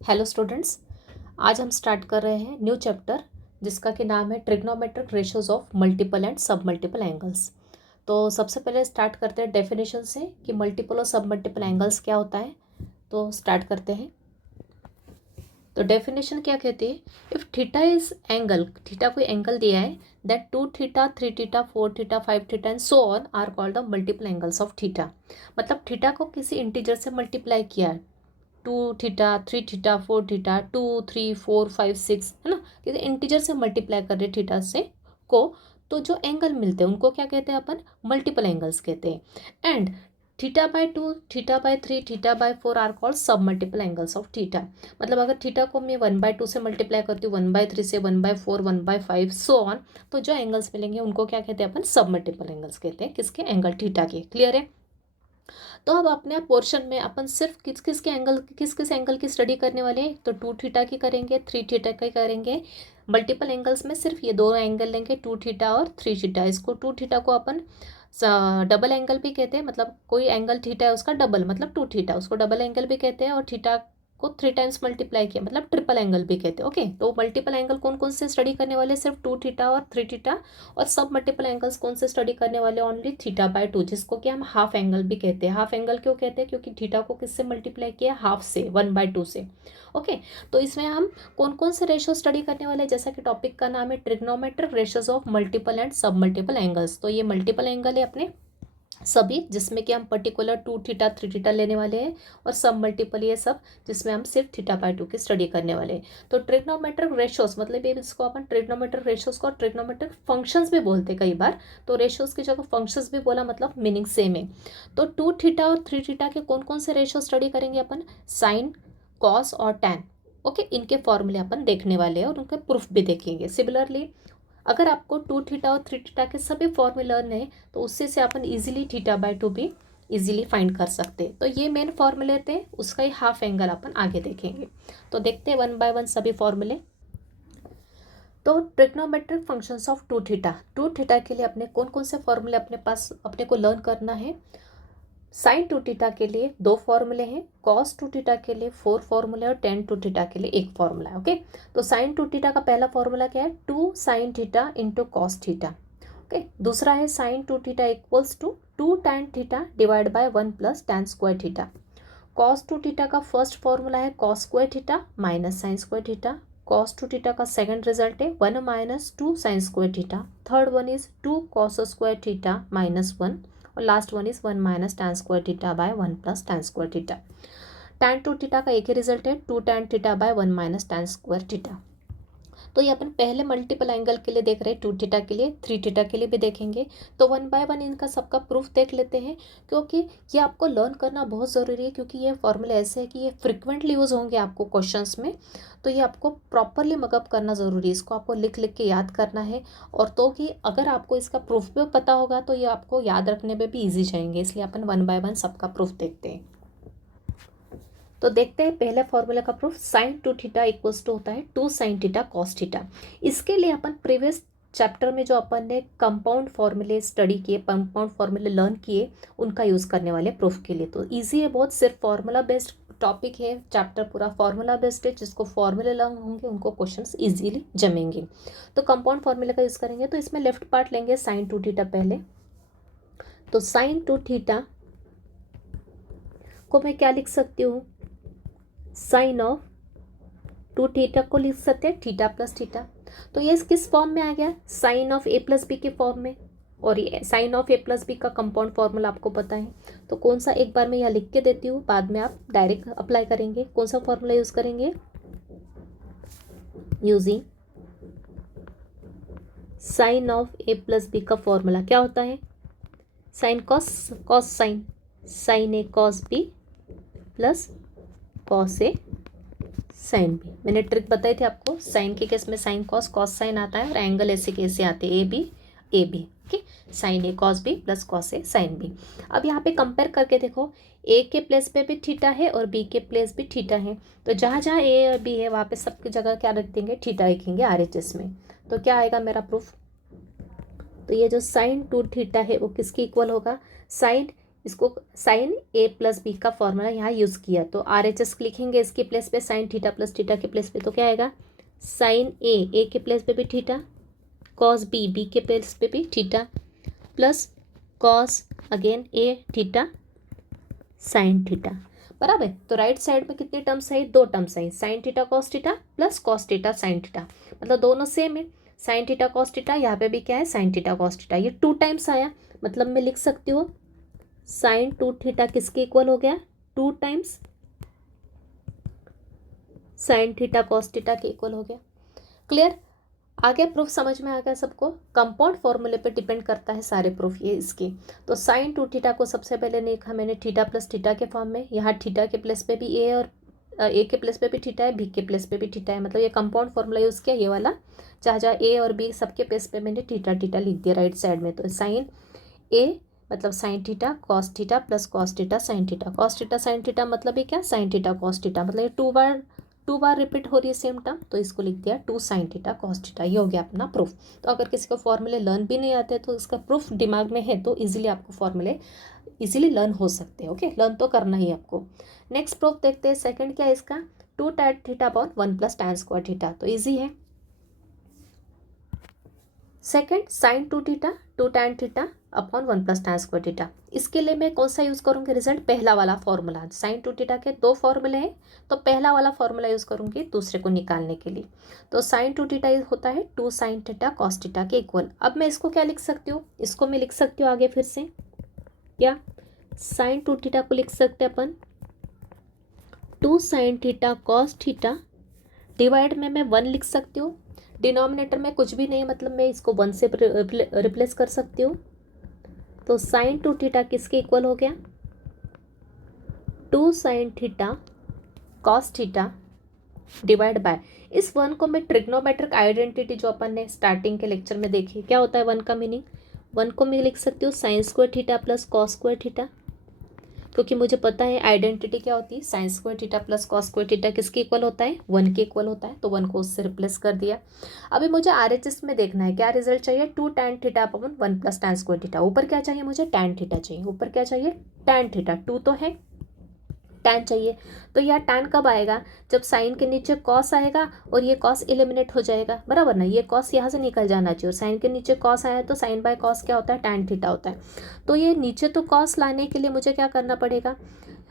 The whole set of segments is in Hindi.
हेलो स्टूडेंट्स, आज हम स्टार्ट कर रहे हैं न्यू चैप्टर जिसका कि नाम है trigonometric ratios of multiple and सब मल्टीपल एंगल्स। तो सबसे पहले स्टार्ट करते हैं डेफिनेशन से कि मल्टीपल और सब मल्टीपल एंगल्स क्या होता है। तो स्टार्ट करते हैं। तो डेफिनेशन क्या कहती है, if theta is angle, theta कोई एंगल दिया है, that 2 theta 3 theta 4 theta 5 theta and so on are called the multiple angles of theta. मतलब थीटा को किसी इंटीजर से मल्टीप्लाई किया है, 2 थीटा 3 थीटा 4 थीटा 2 3 4 5 6, है ना, किसी इंटीजर से मल्टीप्लाई कर रहे थीटा से को, तो जो एंगल मिलते हैं उनको क्या कहते हैं, अपन मल्टीपल एंगल्स कहते हैं। एंड थीटा/2 थीटा/3 थीटा/4 आर कॉल्ड सब मल्टीपल एंगल्स ऑफ थीटा। मतलब अगर थीटा को मैं 1/2 से मल्टीप्लाई करती हूँ, 1/3 से, 1/4 1/5 सो ऑन, तो जो एंगल्स मिलेंगे उनको क्या कहते हैं, अपन सब मल्टीपल एंगल्स कहते हैं। किसके? एंगल थीटा के। क्लियर है? तो अब अपने पोर्शन में अपन सिर्फ किस किस के एंगल, किस किस एंगल की स्टडी करने वाले हैं, तो 2 थीटा की करेंगे, 3 थीटा की करेंगे। मल्टीपल एंगल्स में सिर्फ ये दो एंगल लेंगे, 2 थीटा और 3 थीटा। इसको 2 थीटा को अपन डबल एंगल भी कहते हैं, मतलब कोई एंगल थीटा है उसका डबल मतलब 2 थीटा, उसको डबल एंगल भी कहते हैं। और थीटा को 3 टाइम्स मल्टीप्लाई किया मतलब ट्रिपल एंगल भी कहते हैं। ओके, तो मल्टीपल एंगल कौन कौन से स्टडी करने वाले, सिर्फ 2 थीटा और 3 थीटा। और सब मल्टीपल एंगल्स कौन से स्टडी करने वाले, ओनली थीटा/2, जिसको कि हम हाफ एंगल भी कहते हैं। हाफ एंगल क्यों कहते हैं, क्योंकि थीटा को किससे मल्टीप्लाई किया, हाफ से, 1/2 से। ओके, तो इसमें हम कौन कौन से रेशियो स्टडी करने वाले हैं, जैसा कि टॉपिक का नाम है trigonometric ratios of multiple and सब मल्टीपल एंगल्स। तो ये मल्टीपल एंगल है अपने सभी, जिसमें कि हम पर्टिकुलर 2 थीटा 3 थीटा लेने वाले हैं, और सब मल्टीपल ये सब जिसमें हम सिर्फ थीटा/2 की स्टडी करने वाले हैं। तो ट्रिग्नोमेट्रिक रेशियोज मतलब ये, इसको अपन ट्रिग्नोमेट्रिक रेशियोज को ट्रिग्नोमेट्रिक फंक्शंस भी बोलते हैं कई बार। तो रेशियोज की जगह फंक्शंस भी बोला, मतलब मीनिंग सेम है। तो 2 थीटा और 3 थीटा के कौन कौन से रेशियो स्टडी करेंगे अपन, साइन, कॉस और टैन। ओके, इनके फॉर्मूले अपन देखने वाले हैं और उनके प्रूफ भी देखेंगे। सिमिलरली अगर आपको 2 थीटा और 3 थीटा के सभी फॉर्मूला हैं, तो उससे से अपन इजीली थीटा/2 भी इजीली फाइंड कर सकते हैं। तो ये मेन फॉर्मूले थे, उसका ही हाफ एंगल अपन आगे देखेंगे। तो देखते हैं 1 बाय 1 सभी फॉर्मूले। तो trigonometric functions of 2 theta, 2 theta के लिए अपने कौन कौन से फॉर्मूले अपने पास अपने को लर्न करना है। साइन 2 थीटा के लिए 2 फॉर्मूले हैं, कॉस 2 थीटा के लिए 4 फॉर्मूले और टेन 2 थीटा के लिए 1 फॉर्मूला है। ओके, तो साइन 2 थीटा का पहला फॉर्मूला क्या है, 2 sine theta into cos theta. Okay, दूसरा है sine 2 theta equals to 2 tan theta divide by 1 plus tan square theta. Cos 2 theta का फर्स्ट फॉर्मूला है cos square theta minus sine square theta. Cos 2 theta का सेकंड रिजल्ट है 1 minus 2 sine square theta. Third one is 2 cos square theta minus 1। और last one is 1 minus tan square theta bye 1 plus tan square theta. Tan 2 theta का एक ही रिजल्ट है 2 tan theta by 1 minus tan square theta. तो ये अपन पहले मल्टीपल एंगल के लिए देख रहे हैं, 2 थीटा के लिए, 3 थीटा के लिए भी देखेंगे। तो 1 बाय 1 इनका सबका प्रूफ देख लेते हैं, क्योंकि ये आपको लर्न करना बहुत ज़रूरी है, क्योंकि ये फॉर्मूले ऐसे है कि ये फ्रिक्वेंटली यूज़ होंगे आपको क्वेश्चंस में। तो ये आपको प्रॉपरली मगअप करना ज़रूरी है, इसको आपको लिख लिख के याद करना है। और तो कि अगर आपको इसका प्रूफ भी पता होगा तो ये आपको याद रखने में भी ईजी जाएंगे, इसलिए अपन 1 बाय 1 सबका प्रूफ देखते हैं। तो देखते हैं पहले फॉर्मूला का proof, sine 2 theta equals to होता है 2 साइन थीटा कॉस थीटा। इसके लिए अपन प्रीवियस चैप्टर में जो अपन ने कंपाउंड फॉर्मूले स्टडी किए, कंपाउंड फॉर्मूले लर्न किए, उनका यूज़ करने वाले प्रूफ के लिए। तो इजी है बहुत, सिर्फ फॉर्मूला बेस्ड टॉपिक है, चैप्टर पूरा फॉर्मूला बेस्ड है। जिसको फॉर्मूले लर्न होंगे उनको क्वेश्चंस इजीली जमेंगे। तो कंपाउंड फॉर्मूले का यूज़ करेंगे, तो इसमें लेफ्ट पार्ट लेंगे साइन 2 थीटा पहले। तो साइन 2 थीटा को मैं क्या लिख सकती हूँ, साइन ऑफ 2 थीटा को लिख सकते हैं थीटा प्लस थीटा। तो ये किस फॉर्म में आ गया, sine of A plus B के फॉर्म में। और ये sine of A plus B का कंपाउंड फॉर्मूला आपको पता है, तो कौन सा, एक बार मैं यहाँ लिख के देती हूँ, बाद में आप डायरेक्ट अप्लाई करेंगे। कौन सा फॉर्मूला यूज़ करेंगे, using sine of A plus B का फॉर्मूला क्या होता है, sine cos, cos sine, sine A cos B plus cos A sine B. मैंने ट्रिक बताई थी आपको, साइन के केस में साइन कॉस, कॉस साइन आता है, और एंगल ऐसे कैसे आते हैं, A B. Okay, sine A cos B plus cos A sine B. अब यहाँ पे कंपेयर करके देखो, ए के प्लेस पे भी थीटा है और बी के प्लेस भी थीटा है। तो जहाँ जहाँ ए और बी है वहाँ पे सबकी जगह क्या रख देंगे, थीटा लिखेंगे RHS में। तो क्या आएगा मेरा प्रूफ, तो ये जो साइन 2 थीटा है वो किसकी इक्वल होगा, साइन इसको साइन ए प्लस बी का फॉर्मूला यहाँ यूज़ किया, तो RHS लिखेंगे इसके प्लेस पे साइन थीटा प्लस थीटा के प्लेस पे, तो क्या आएगा साइन ए के प्लेस पे भी थीटा, कॉस बी के प्लेस पे भी थीटा, प्लस कॉस अगेन ए थीटा साइन थीटा, बराबर। तो राइट साइड में कितने टर्म्स है, 2 टर्म्स है, sine theta cos theta plus cos theta sine theta, मतलब दोनों सेम है, साइन थीटा कॉस थीटा, यहाँ पे भी क्या है साइन थीटा कॉस थीटा, ये 2 टाइम्स आया, मतलब मैं लिख सकती हूँ साइन 2 थीटा किसके इक्वल हो गया, 2 times sine theta cos theta के इक्वल हो गया। क्लियर, आगे प्रूफ समझ में आ गया सबको। कंपाउंड फॉर्मूले पे डिपेंड करता है सारे प्रूफ ये इसके। तो साइन 2 थीटा को सबसे पहले लिखा मैंने थीटा प्लस थीटा के फॉर्म में, यहाँ थीटा के प्लेस पे भी ए और ए के प्लेस पे भी थीटा है, बी के प्लेस पे भी थीटा है, मतलब ये कंपाउंड फॉर्मूला यूज़ किया ये वाला, जहाँ ए और बी सबके प्लेस पे मैंने थीटा थीटा लिख दिया राइट साइड में। तो साइन ए मतलब sine theta cos theta plus cos theta sine theta, cos theta sine theta मतलब ये क्या साइन थीटा कॉस थीटा, मतलब ये 2 बार रिपीट हो रही है सेम टर्म, तो इसको लिख दिया 2 साइन थीटा कॉस थीटा, ये हो गया अपना प्रूफ। तो अगर किसी को फॉर्मूले लर्न भी नहीं आते तो इसका प्रूफ दिमाग में है तो इजीली आपको फॉर्मूले इजीली लर्न हो सकते हैं। ओके, लर्न तो करना ही आपको। नेक्स्ट प्रूफ देखते हैं, सेकंड क्या है इसका, 2 tan theta upon 1 plus tan square theta, तो ईजी है। Second sine 2 theta 2 tan theta upon 1 plus tan square theta, इसके लिए मैं कौन सा यूज़ करूँगी रिजल्ट, पहला वाला फॉर्मूला। साइन 2 थीटा के 2 फॉर्मूले हैं, तो पहला वाला फॉर्मूला यूज़ करूँगी दूसरे को निकालने के लिए। तो साइन 2 थीटा होता है 2 साइन थीटा कॉस थीटा के इक्वल। अब मैं इसको क्या लिख सकती हूँ, इसको मैं लिख सकती हूँ आगे फिर से क्या, साइन 2 थीटा को लिख सकते हैं अपन 2 sine theta cos theta, divide में मैं 1 लिख सकती हूँ, डिनोमिनेटर में कुछ भी नहीं मतलब मैं इसको 1 से रिप्लेस कर सकती हूँ। तो साइन 2 थीटा किसके इक्वल हो गया, 2 sine theta cos theta divide bye, इस 1 को मैं ट्रिग्नोमेट्रिक आइडेंटिटी जो अपन ने स्टार्टिंग के लेक्चर में देखी, क्या होता है 1 का मीनिंग, 1 को मैं लिख सकती हूँ sign square theta plus cos square theta, क्योंकि मुझे पता है आइडेंटिटी क्या होती है, sine square theta plus cos square theta किसके इक्वल होता है, 1 के इक्वल होता है, तो 1 को उससे रिप्लेस कर दिया। अभी मुझे RHS में देखना है, क्या रिजल्ट चाहिए, 2 tan theta upon 1 plus tan square theta, ऊपर क्या चाहिए मुझे tan थीटा चाहिए, ऊपर क्या चाहिए tan थीटा, 2 तो है, tan चाहिए। तो यह tan कब आएगा, जब साइन के नीचे कॉस आएगा और ये कॉस एलिमिनेट हो जाएगा, बराबर ना, ये कॉस यहाँ से निकल जाना चाहिए, और साइन के नीचे कॉस आया तो साइन बाय कॉस क्या होता है tan थीटा होता है। तो ये नीचे तो कॉस लाने के लिए मुझे क्या करना पड़ेगा,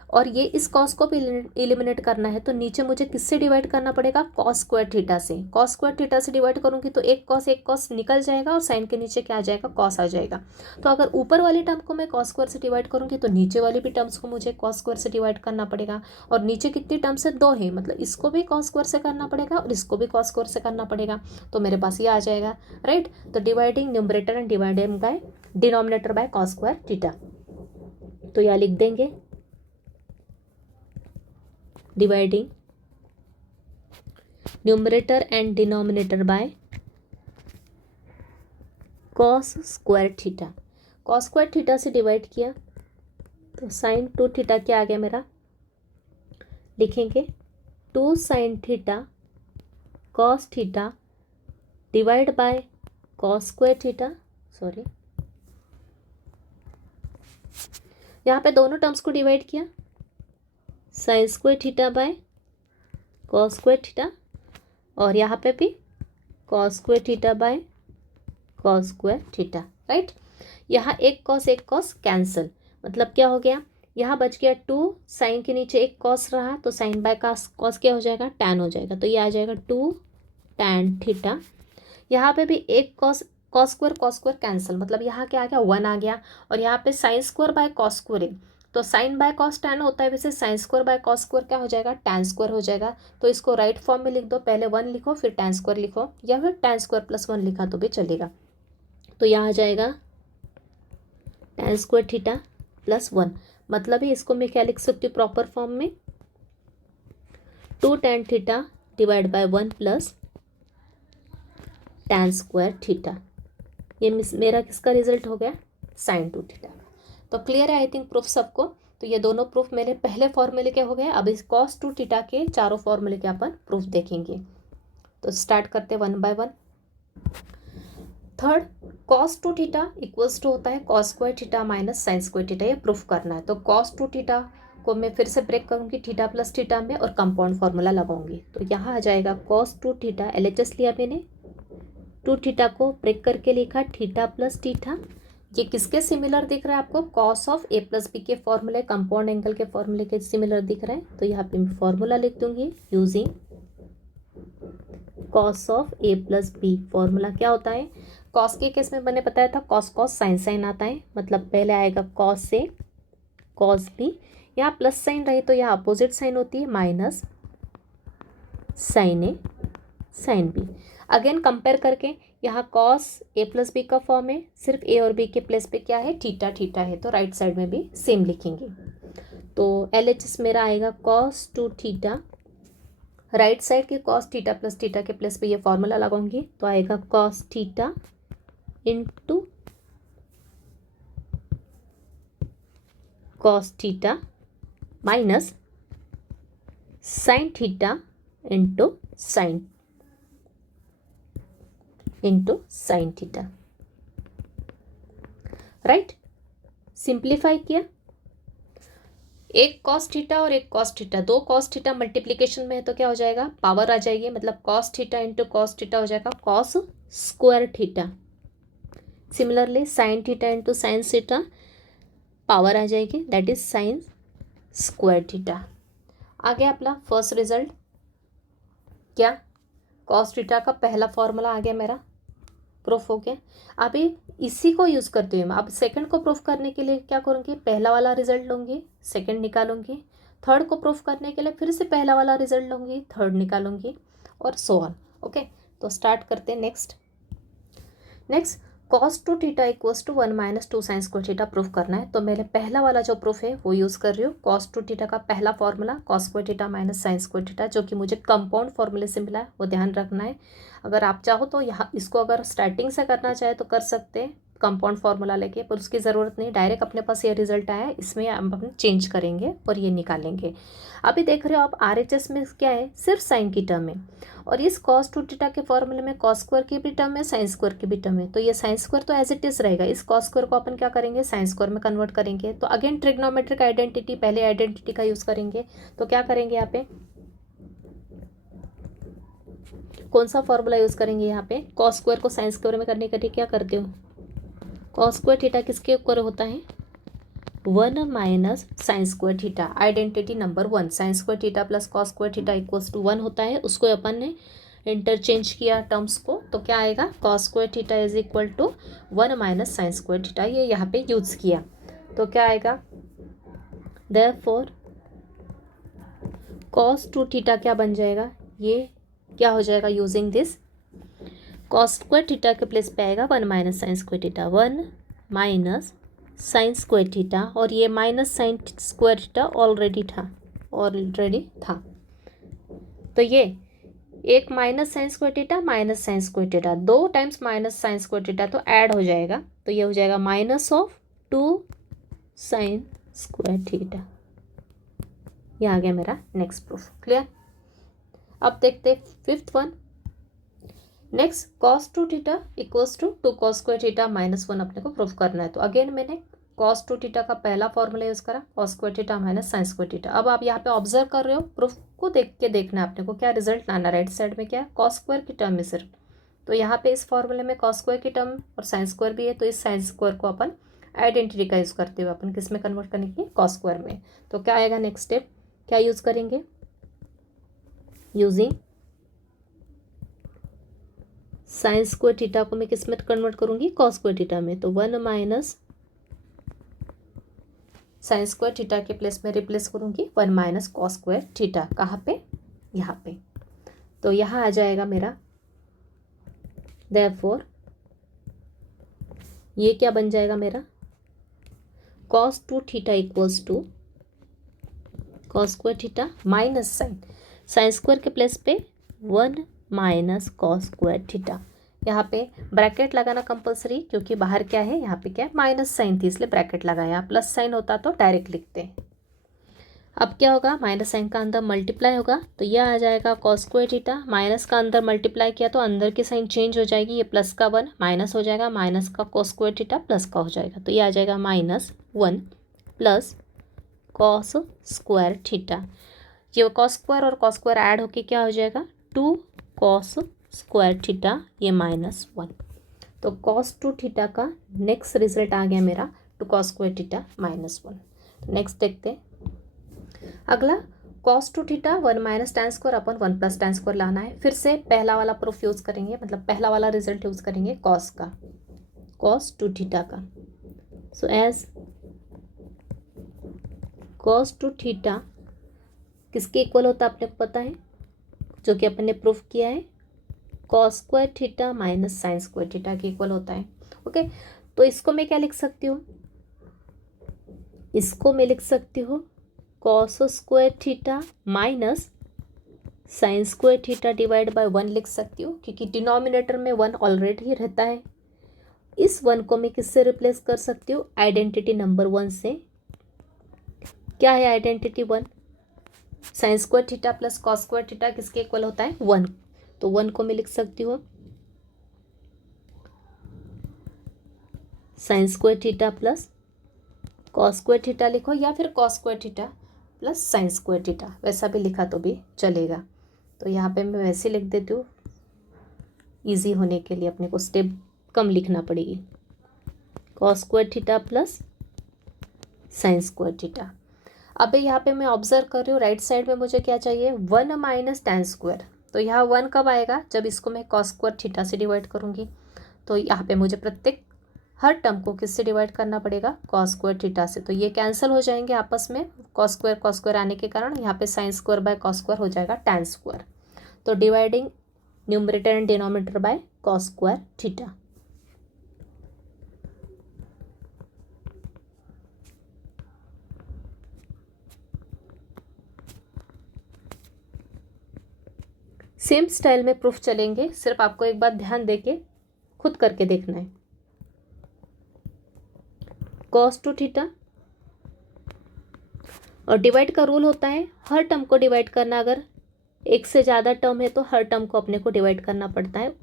और ये इस कॉस को भी एलिमिनेट करना है, तो नीचे मुझे किससे डिवाइड करना पड़ेगा, कॉस स्क्वायर थीटा से। कॉस स्क्वायर थीटा से डिवाइड करूंगी तो एक कॉस निकल जाएगा और साइन के नीचे क्या आ जाएगा, कॉस आ जाएगा। तो अगर ऊपर वाली टर्म को मैं कॉस स्क्वायर से डिवाइड करूंगी तो नीचे वाली भी टर्म्स को मुझे कॉस स्क्वायर से डिवाइड करना पड़ेगा, और नीचे कितनी टर्म्स है, 2 है, मतलब इसको भी कॉस स्क्वायर से करना पड़ेगा और इसको भी कॉस स्क्वायर से करना पड़ेगा, तो मेरे पास ये आ जाएगा राइट। तो dividing numerator and dividing by denominator by cos square theta, तो यहाँ लिख देंगे dividing numerator and denominator by cos square theta, cos square theta से डिवाइड किया तो साइन 2 थीटा क्या आ गया मेरा, लिखेंगे 2 sine theta cos theta divide bye cos square theta, sorry यहाँ पे दोनों टर्म्स को डिवाइड किया, sign square theta by cos square theta, और यहाँ पे भी cos square theta by cos square theta, right. यहाँ एक कॉस कैंसिल, मतलब क्या हो गया, यहाँ बच गया 2, साइन के नीचे एक कॉस रहा तो साइन बाय कॉस क्या हो जाएगा, टैन हो जाएगा, तो ये आ जाएगा 2 टैन थीटा। यहाँ पे भी एक कॉस स्क्वायर कैंसिल, मतलब यहाँ क्या आ गया 1 आ गया, और यहाँ पे sign square by cos square है, तो साइन बाय कॉस टैन होता है, वैसे sign square by cos square क्या हो जाएगा, टैन स्क्वायर हो जाएगा। तो इसको राइट फॉर्म में लिख दो, पहले 1 लिखो फिर टैन स्क्वायर लिखो, या फिर टैन स्क्वायर प्लस 1 लिखा तो भी चलेगा। तो यहाँ आ जाएगा टैन स्क्वायर थीटा प्लस 1, मतलब है इसको मैं क्या लिख सकती हूँ प्रॉपर फॉर्म में, 2 tan theta divide by 1 plus tan square theta, ये मेरा किसका रिजल्ट हो गया, साइन 2 थीटा। तो क्लियर है आई थिंक प्रूफ सबको। तो ये दोनों प्रूफ मेरे पहले फॉर्मूले के हो गए, अब इस cos 2 थीटा के चारों फॉर्मूले के अपन प्रूफ देखेंगे। तो स्टार्ट करते 1 by 1। Third, cos two theta equals to होता है cos square theta minus sine square theta, ये प्रूफ करना है। तो कॉस टू थीटा को मैं फिर से ब्रेक करूँगी थीटा प्लस थीटा में और कंपाउंड फार्मूला लगाऊंगी। तो यहाँ आ जाएगा कॉस टू थीटा, LHS लिया मैंने, टू थीटा को ब्रेक करके लिखा थीटा प्लस थीटा। ये किसके सिमिलर दिख रहा है आपको? Cos of A plus B के फॉर्मूले, कंपाउंड एंगल के फॉर्मूले के सिमिलर दिख रहा है। तो यहाँ पे मैं फॉर्मूला लिख दूंगी using cos of A plus B. Formula क्या होता है? कॉस के केस में मैंने बताया था कॉस कॉस साइन साइन आता है, मतलब पहले आएगा कॉस ए कॉस बी, यहाँ प्लस साइन रही तो यहाँ अपोजिट साइन होती है minus sign A sine B. Again compare करके यहाँ कॉस ए प्लस बी का फॉर्म है, सिर्फ ए और बी के प्लेस पे क्या है? थीटा थीटा है, तो राइट साइड में भी सेम लिखेंगे। तो LHS मेरा आएगा cos two theta, right side के कॉस थीटा प्लस थीटा के प्लेस पे ये फॉर्मूला लगाऊंगी तो आएगा cos theta into cos theta minus sign theta into sine theta. Right, simplify किया, एक कॉस थीटा और एक कॉस थीटा, दो कॉस थीटा मल्टीप्लीकेशन में है तो क्या हो जाएगा? पावर आ जाएगी, मतलब cos theta into cos theta हो जाएगा cos square theta. Similarly sine theta into sine theta power आ जाएगी, that is sine square theta. आ गया अपना फर्स्ट रिजल्ट, क्या? कॉस थीटा का पहला फॉर्मूला आ गया मेरा, प्रूफ हो गया। अभी इसी को यूज़ करते हुए मैं अब सेकंड को प्रूफ करने के लिए क्या करूँगी? पहला वाला रिजल्ट लूँगी, सेकंड निकालूंगी। थर्ड को प्रूफ करने के लिए फिर से पहला वाला रिजल्ट लूँगी, थर्ड निकालूंगी, और सो ऑन। ओके, तो स्टार्ट करते हैं। Next cos two theta equals to 1 minus 2 sine square theta proof करना है। तो मैंने पहला वाला जो प्रूफ है वो यूज़ कर रही हूँ। कॉस टू थीटा का पहला formula cos square theta minus sine square theta, जो कि मुझे कंपाउंड फॉर्मूले से मिला है, वो ध्यान रखना है। अगर आप चाहो तो यहाँ इसको अगर स्टार्टिंग से करना चाहे तो कर सकते हैं कंपाउंड फार्मूला लेके, पर उसकी ज़रूरत नहीं। डायरेक्ट अपने पास ये रिजल्ट आया है, इसमें हम अपने चेंज करेंगे और ये निकालेंगे। अभी देख रहे हो आप RHS में क्या है? सिर्फ साइन की टर्म है, और इस कॉस टू थीटा के फॉर्मूले में कॉस स्क्वायर की भी टर्म है, साइन स्क्वायर की भी टर्म है। तो ये साइन स्क्वायर तो एज इट इज रहेगा, इस कॉस स्क्वायर को अपन क्या करेंगे? साइन स्क्वायर में कन्वर्ट करेंगे। तो अगेन ट्रिग्नोमेट्रिक आइडेंटिटी, पहले आइडेंटिटी का यूज़ करेंगे। तो क्या करेंगे यहाँ पे? कौन सा फॉर्मूला यूज़ करेंगे यहाँ पे? कॉस स्क्वायर को साइन स्क्वायर में करने के लिए क्या करते हो? कॉस स्क्वायर थीटा किसके ऊपर होता है? 1 minus sine square theta. Identity number 1, sine square theta plus cos square theta equals to 1 होता है। उसको अपन ने इंटरचेंज किया टर्म्स को, तो क्या आएगा? Cos square theta is equal to 1 minus sine square theta, ये यहाँ पे यूज़ किया। तो क्या आएगा? देयरफॉर कॉस टू थीटा क्या बन जाएगा? ये क्या हो जाएगा? Using this cos square theta के प्लेस पे आएगा 1 minus sine square theta, 1 minus sine square theta, और ये minus sine square theta already था। तो ये एक minus sine square theta minus sine square theta, 2 times minus sine square theta, तो ऐड हो जाएगा। तो ये हो जाएगा minus of 2 sine square theta. ये आ गया मेरा नेक्स्ट प्रूफ। क्लियर? अब देखते fifth one. Next cos two theta equals to 2 cos square theta minus 1 अपने को प्रूफ करना है। तो अगेन मैंने कॉस टू थीटा का पहला फॉर्मूला यूज़ करा, cos square theta minus sine square theta. अब आप यहाँ पे ऑब्जर्व कर रहे हो, प्रूफ को देख के देखना है अपने को क्या रिजल्ट लाना। राइट साइड में क्या है? कॉस स्क्वायर की टर्म है सिर्फ, तो यहाँ पे इस फॉर्मूले में कॉस स्क्वायर की टर्म और साइन स्क्वायर भी है, तो इस साइन स्क्वायर को अपन आइडेंटिटी का यूज़ करते हुए अपन किस में कन्वर्ट करने की? कॉस स्क्वायर में। तो क्या आएगा नेक्स्ट स्टेप? क्या यूज़ करेंगे? यूजिंग साइन स्क्वायर थीटा को मैं किस में कन्वर्ट करूंगी? कॉस स्क्वायर थीटा में। तो 1 माइनस साइन स्क्वायर थीटा के प्लेस में रिप्लेस करूंगी 1 माइनस कॉस स्क्वायर थीटा। कहाँ पे? यहाँ पे। तो यहाँ आ जाएगा मेरा, देयरफॉर ये क्या बन जाएगा मेरा? Cos two theta equals to cos square theta minus sine square के प्लेस पे 1 माइनस कॉस स्क्वायर थीटा। यहाँ पे ब्रैकेट लगाना कंपलसरी, क्योंकि बाहर क्या है? यहाँ पे क्या है? माइनस साइन थी, इसलिए ब्रैकेट लगाया। प्लस साइन होता तो डायरेक्ट लिखते हैं। अब क्या होगा, माइनस साइन का अंदर मल्टीप्लाई होगा तो यह आ जाएगा कॉस स्क्वायर थीटा, माइनस का अंदर मल्टीप्लाई किया तो अंदर की साइन चेंज हो जाएगी, ये प्लस का 1 माइनस हो जाएगा, माइनस का कॉस स्क्वायर थीटा प्लस का हो जाएगा, तो ये आ जाएगा -1 प्लस कॉस स्क्वायर थीटा। ये कॉस स्क्वायर और कॉस स्क्वायर ऐड होके क्या हो जाएगा 2 कॉस स्क्वायर थीटा, ये -1। तो कॉस 2 थीटा का नेक्स्ट रिजल्ट आ गया मेरा 2 कॉस स्क्वायर थीटा -1। नेक्स्ट देखते हैं अगला, cos 2 theta 1 minus tan square upon 1 plus tan square लाना है। फिर से पहला वाला प्रूफ यूज़ करेंगे, मतलब पहला वाला रिजल्ट यूज़ करेंगे कॉस का, कॉस 2 थीटा का। सो एज कॉस 2 थीटा किसके इक्वल होता है अपने को पता है, जो कि अपन ने प्रूफ किया है, cos square theta minus sine square theta के इक्वल होता है। ओके, तो इसको मैं क्या लिख सकती हूँ, इसको मैं लिख सकती हूँ cos square theta minus sine square theta divide by 1 लिख सकती हूँ, क्योंकि डिनोमिनेटर में 1 ऑलरेडी रहता है। इस 1 को मैं किससे रिप्लेस कर सकती हूँ, आइडेंटिटी नंबर 1 से। क्या है identity 1, sine square theta plus cos square theta किसके इक्वल होता है 1, तो 1 को मैं लिख सकती हूँ sign square theta plus cos square theta लिखो, या फिर cos square theta plus sine square theta, वैसा भी लिखा तो भी चलेगा। तो यहाँ पे मैं वैसे लिख देती हूँ, ईजी होने के लिए अपने को स्टेप कम लिखना पड़ेगी, cos square theta plus sine square theta. अब यहाँ पे मैं ऑब्जर्व कर रही हूँ राइट साइड में मुझे क्या चाहिए 1 माइनस tan स्क्वायर, तो यहाँ 1 कब आएगा, जब इसको मैं कॉस स्क्वायर थीटा से डिवाइड करूँगी। तो यहाँ पे मुझे प्रत्येक हर टर्म को किससे डिवाइड करना पड़ेगा, कॉस स्क्वायर थीटा से, तो ये कैंसिल हो जाएंगे आपस में, कॉस स्क्वायर आने के कारण यहाँ पे sign square by cos square हो जाएगा tan स्क्वायर। तो dividing numerator and denominator by cos square theta. Same style में प्रूफ चलेंगे, सिर्फ आपको एक बात ध्यान देके खुद करके देखना है। कॉस 2 थीटा और डिवाइड का रूल होता है हर टर्म को डिवाइड करना, अगर एक से ज़्यादा टर्म है तो हर टर्म को अपने को डिवाइड करना पड़ता है।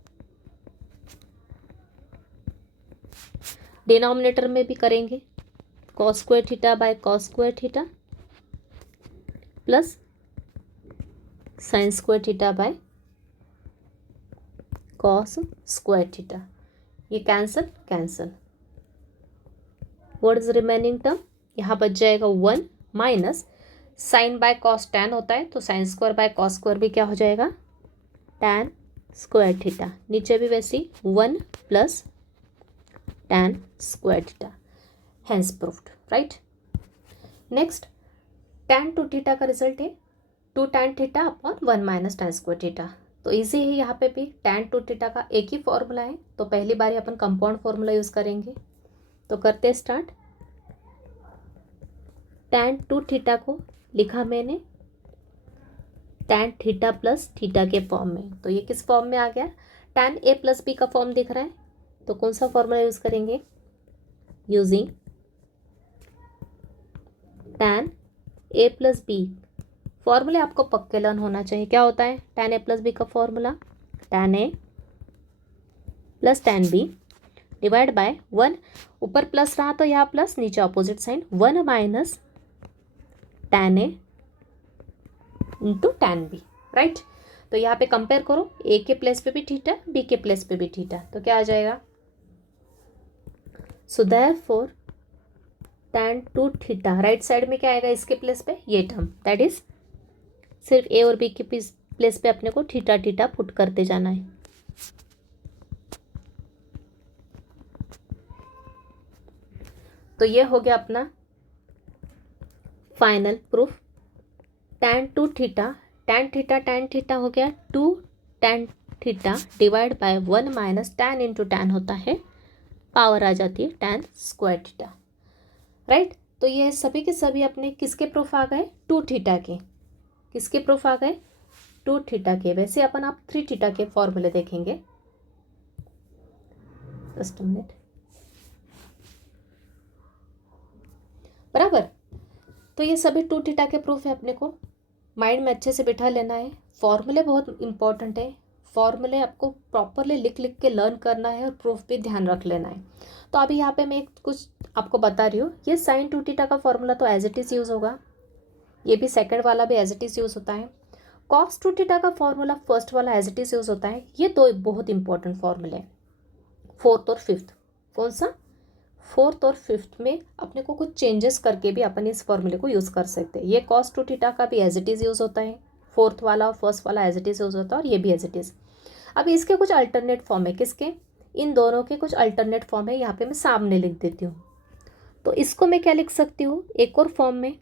डिनोमिनेटर में भी करेंगे cos square theta by cos square theta plus sine square theta by cos square theta, ये cancel. What is remaining term, यहाँ बच जाएगा 1 minus sine by cos tan होता है, तो sine square by cos square भी क्या हो जाएगा टैन स्क्वायर थीटा, नीचे भी वैसे 1 plus tan square theta, hence proved, right. Next tan 2 theta का रिजल्ट है 2 tan theta upon 1 minus tan square theta. तो इजी है, यहाँ पे भी टैन 2 थीटा का एक ही फॉर्मूला है, तो पहली बार अपन कंपाउंड फॉर्मूला यूज़ करेंगे। तो करते स्टार्ट, टैन 2 थीटा को लिखा मैंने टैन थीटा प्लस थीटा के फॉर्म में, तो ये किस फॉर्म में आ गया, टैन ए प्लस बी का फॉर्म दिख रहा है, तो कौन सा फॉर्मूला यूज़ करेंगे, using tan A plus B. फॉर्मूले आपको पक्के लर्न होना चाहिए, क्या होता है टैन ए प्लस बी का formula, tan A plus tan B divide by 1, ऊपर प्लस रहा तो यहाँ प्लस, नीचे opposite sign 1 minus tan A into tan B, right. तो यहाँ पे कंपेयर करो, ए के प्लेस पे भी थीटा, बी के प्लेस पे भी थीटा, तो क्या आ जाएगा, so therefore tan 2 theta, right side में क्या आएगा इसके प्लेस पे, ये टर्म, दैट इज सिर्फ ए और बी के प्लेस पे अपने को थीटा थीटा पुट करते जाना है। तो ये हो गया अपना final proof, tan 2 theta tan theta हो गया 2 tan theta divide by 1 minus tan into tan होता है, पावर आ जाती है टैन स्क्वायर थीटा, राइट। तो ये सभी के सभी अपने किसके प्रूफ आ गए 2 थीटा के, किसके प्रूफ आ गए 2 थीटा के। वैसे अपन आप 3 थीटा के फॉर्मूले देखेंगे, जस्ट मिनट, बराबर। तो ये सभी टू थीटा के प्रूफ है, अपने को माइंड में अच्छे से बिठा लेना है। फॉर्मूले बहुत इंपॉर्टेंट है, फॉर्मूले आपको प्रॉपरली लिख लिख के लर्न करना है और प्रूफ भी ध्यान रख लेना है। तो अभी यहाँ पे मैं कुछ आपको बता रही हूँ। ये साइन टू थीटा का फॉर्मूला तो एज इट इज़ यूज़ होगा, ये भी सेकंड वाला भी एज इट इज़ यूज़ होता है। कॉस टू थीटा का फॉर्मूला फर्स्ट वाला एज इट इज़ यूज़ होता है। ये दो बहुत इंपॉर्टेंट फॉर्मूले हैं, फोर्थ और फिफ्थ। कौन सा? फोर्थ और फिफ्थ में अपने को कुछ चेंजेस करके भी अपन इस फॉर्मूले को यूज़ कर सकते हैं। ये कॉस टू थीटा का भी एज इट इज़ यूज़ होता है, फोर्थ वाला और फर्स्ट वाला एज इट इज़ यूज़ होता है, और ये भी एज इट इज़। अब इसके कुछ अल्टरनेट फॉर्म है, किसके? इन दोनों के कुछ अल्टरनेट फॉर्म है, यहाँ पे मैं सामने लिख देती हूँ। तो इसको मैं क्या लिख सकती हूँ एक और फॉर्म में,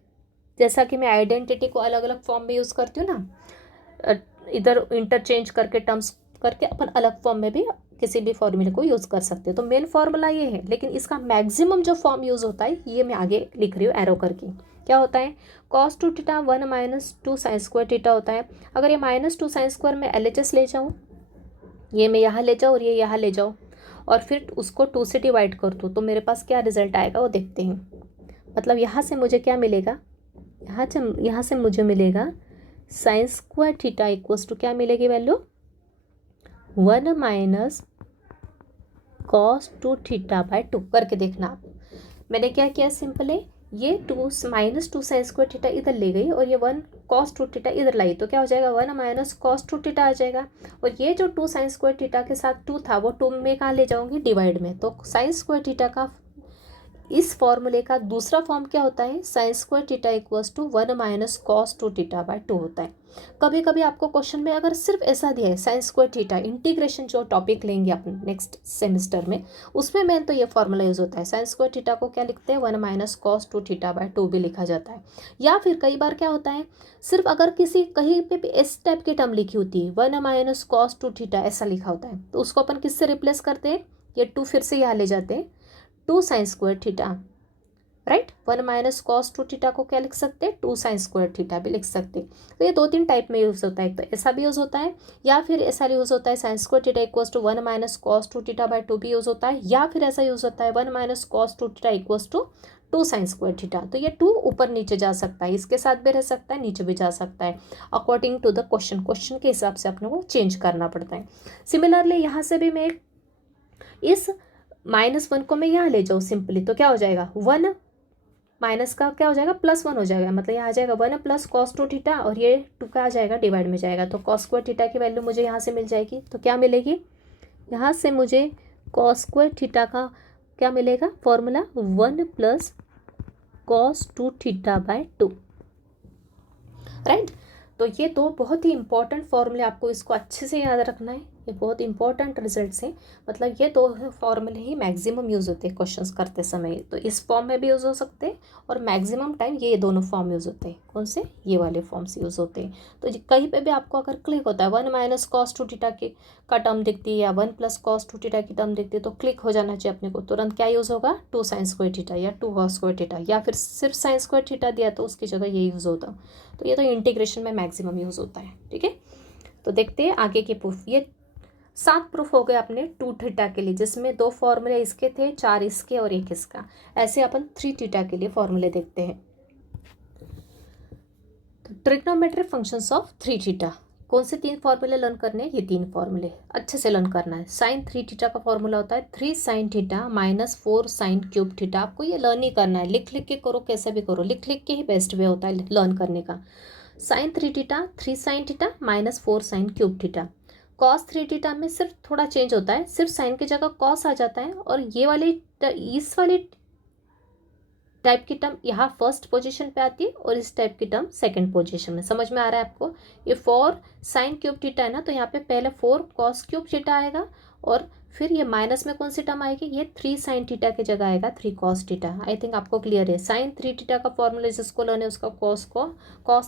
जैसा कि मैं आइडेंटिटी को अलग अलग फॉर्म में यूज़ करती हूँ ना, इधर इंटरचेंज करके टर्म्स करके अपन अलग फॉर्म में भी किसी भी फॉर्मूले को यूज़ कर सकते हो। तो मेन फॉर्मूला ये है, लेकिन इसका मैक्सिमम जो फॉर्म यूज़ होता है ये मैं आगे लिख रही हूँ एरो करके। क्या होता है? Cos two theta 1 minus 2 sine square theta होता है। अगर ये माइनस 2 साइन स्क्वायर में LHS ले जाऊँ, ये मैं यहाँ ले जाऊँ और ये यहाँ ले जाऊँ, और फिर उसको 2 से डिवाइड कर दूँ, तो मेरे पास क्या रिजल्ट आएगा वो देखते हैं। मतलब यहाँ से मुझे क्या मिलेगा, यहाँ से मुझे मिलेगा sine square theta equals to क्या मिलेगी value? 1 minus cos two theta by 2। करके देखना आप। मैंने क्या किया, सिंपल है, ये 2 माइनस 2 साइन स्क्वायर थीटा इधर ले गई और ये 1 कॉस टू थीटा इधर लाई, तो क्या हो जाएगा? 1 माइनस कॉस टू थीटा आ जाएगा। और ये जो 2 साइन स्क्वायर थीटा के साथ 2 था, वो 2 में कहाँ ले जाऊंगी? डिवाइड में। तो साइन स्क्वायर थीटा का इस फॉर्मूले का दूसरा फॉर्म क्या होता है? Sine square theta equals to 1 minus cos two theta by 2 होता है। कभी कभी आपको क्वेश्चन में अगर सिर्फ ऐसा दिया है साइन स्क्वायर थीटा, इंटीग्रेशन जो टॉपिक लेंगे अपन नेक्स्ट सेमेस्टर में, उसमें मेन तो ये फॉर्मूला यूज होता है। साइन स्क्वायर थीटा को क्या लिखते हैं? 1 minus cos two theta by 2 भी लिखा जाता है। या फिर कई बार क्या होता है, सिर्फ अगर किसी कहीं पे भी इस टाइप की टर्म लिखी होती है, 1 माइनस कॉस टू थीटा ऐसा लिखा होता है, तो उसको अपन किससे रिप्लेस करते हैं? ये 2 फिर से यहाँ ले जाते हैं, 2 sine square theta, right. 1 minus cos two theta को क्या लिख सकते हैं? 2 साइन स्क्वायर थीटा भी लिख सकते हैं। तो ये 2-3 टाइप में यूज होता है, एक तो ऐसा भी यूज होता है, या फिर ऐसा यूज होता है sine square theta equals to 1 minus cos two theta by 2 भी यूज होता है, या फिर ऐसा यूज होता है 1 minus cos two theta equals to 2 sine square theta. तो ये 2 ऊपर नीचे जा सकता है, इसके साथ भी रह सकता है, नीचे भी जा सकता है, अकॉर्डिंग टू द क्वेश्चन के हिसाब से अपने को चेंज करना पड़ता है। सिमिलरली यहाँ से भी मैं इस -1 को मैं यहाँ ले जाऊँ सिंपली, तो क्या हो जाएगा? 1 माइनस का क्या हो जाएगा? +1 हो जाएगा। मतलब यहाँ आ जाएगा 1 प्लस कॉस टू थीटा, और ये 2 का आ जाएगा डिवाइड में जाएगा, तो कॉस स्क्वायर थीटा की वैल्यू मुझे यहाँ से मिल जाएगी। तो क्या मिलेगी यहाँ से मुझे? कॉस स्क्वायर थीटा का क्या मिलेगा formula? 1 plus cos two theta by 2, right. तो ये दो बहुत ही इंपॉर्टेंट फॉर्मूले, आपको इसको अच्छे से याद रखना है, ये बहुत इंपॉर्टेंट रिजल्ट्स हैं। मतलब ये दो फॉर्मूले ही मैक्सिमम यूज़ होते हैं क्वेश्चंस करते समय, तो इस फॉर्म में भी यूज़ हो सकते हैं, और मैक्सिमम टाइम ये दोनों फॉर्म यूज़ होते हैं। कौन से? ये वाले फॉर्म्स यूज़ होते हैं। तो कहीं पे भी आपको अगर क्लिक होता है 1 माइनस कॉस टू थीटा का टर्म दिखती है, या 1 प्लस कॉस टू थीटा की टर्म दिखती है, तो क्लिक हो जाना चाहिए अपने को। तुरंत क्या यूज़ होगा? 2 साइन स्क्वायर थीटा या 2 कॉस स्क्वायर थीटा, या फिर सिर्फ साइन स्क्वायर थीटा दिया तो उसकी जगह ये यूज़ होता। तो ये तो इंटीग्रेशन में मैक्सिमम यूज़ होता है, ठीक है। तो देखते हैं आगे के प्रूफ। ये 7 प्रूफ हो गए अपने 2 थीटा के लिए, जिसमें 2 फॉर्मूले इसके थे, 4 इसके और 1 इसका। ऐसे अपन 3 थीटा के लिए फॉर्मूले देखते हैं। तो ट्रिग्नोमेट्रिक फंक्शंस ऑफ 3 थीटा, कौन से 3 फॉर्मूले लर्न करने हैं? ये 3 फॉर्मूले अच्छे से लर्न करना है। साइन 3 थीटा का फॉर्मूला होता है 3 sine theta minus 4 sine cube theta. आपको ये लर्न ही करना है, लिख लिख के करो, कैसे भी करो, लिख लिख के ही बेस्ट वे होता है लर्न करने का। Sine 3 theta 3 sine theta minus 4 sine cube theta. Cos 3 theta में सिर्फ थोड़ा चेंज होता है, सिर्फ साइन की जगह कॉस आ जाता है, और ये वाली इस वाली टाइप की टर्म यहाँ फर्स्ट पोजीशन पे आती है, और इस टाइप की टर्म सेकंड पोजीशन में। समझ में आ रहा है आपको? ये 4 साइन क्यूब थीटा है ना, तो यहाँ पे पहले 4 कॉस क्यूब थीटा आएगा, और फिर ये माइनस में कौन सी टर्म आएगी? ये 3 साइन थीटा की जगह आएगा 3 कॉस थीटा। आई थिंक आपको क्लियर है। साइन 3 थीटा का फॉर्मूला जिसको लर्न है उसका कॉस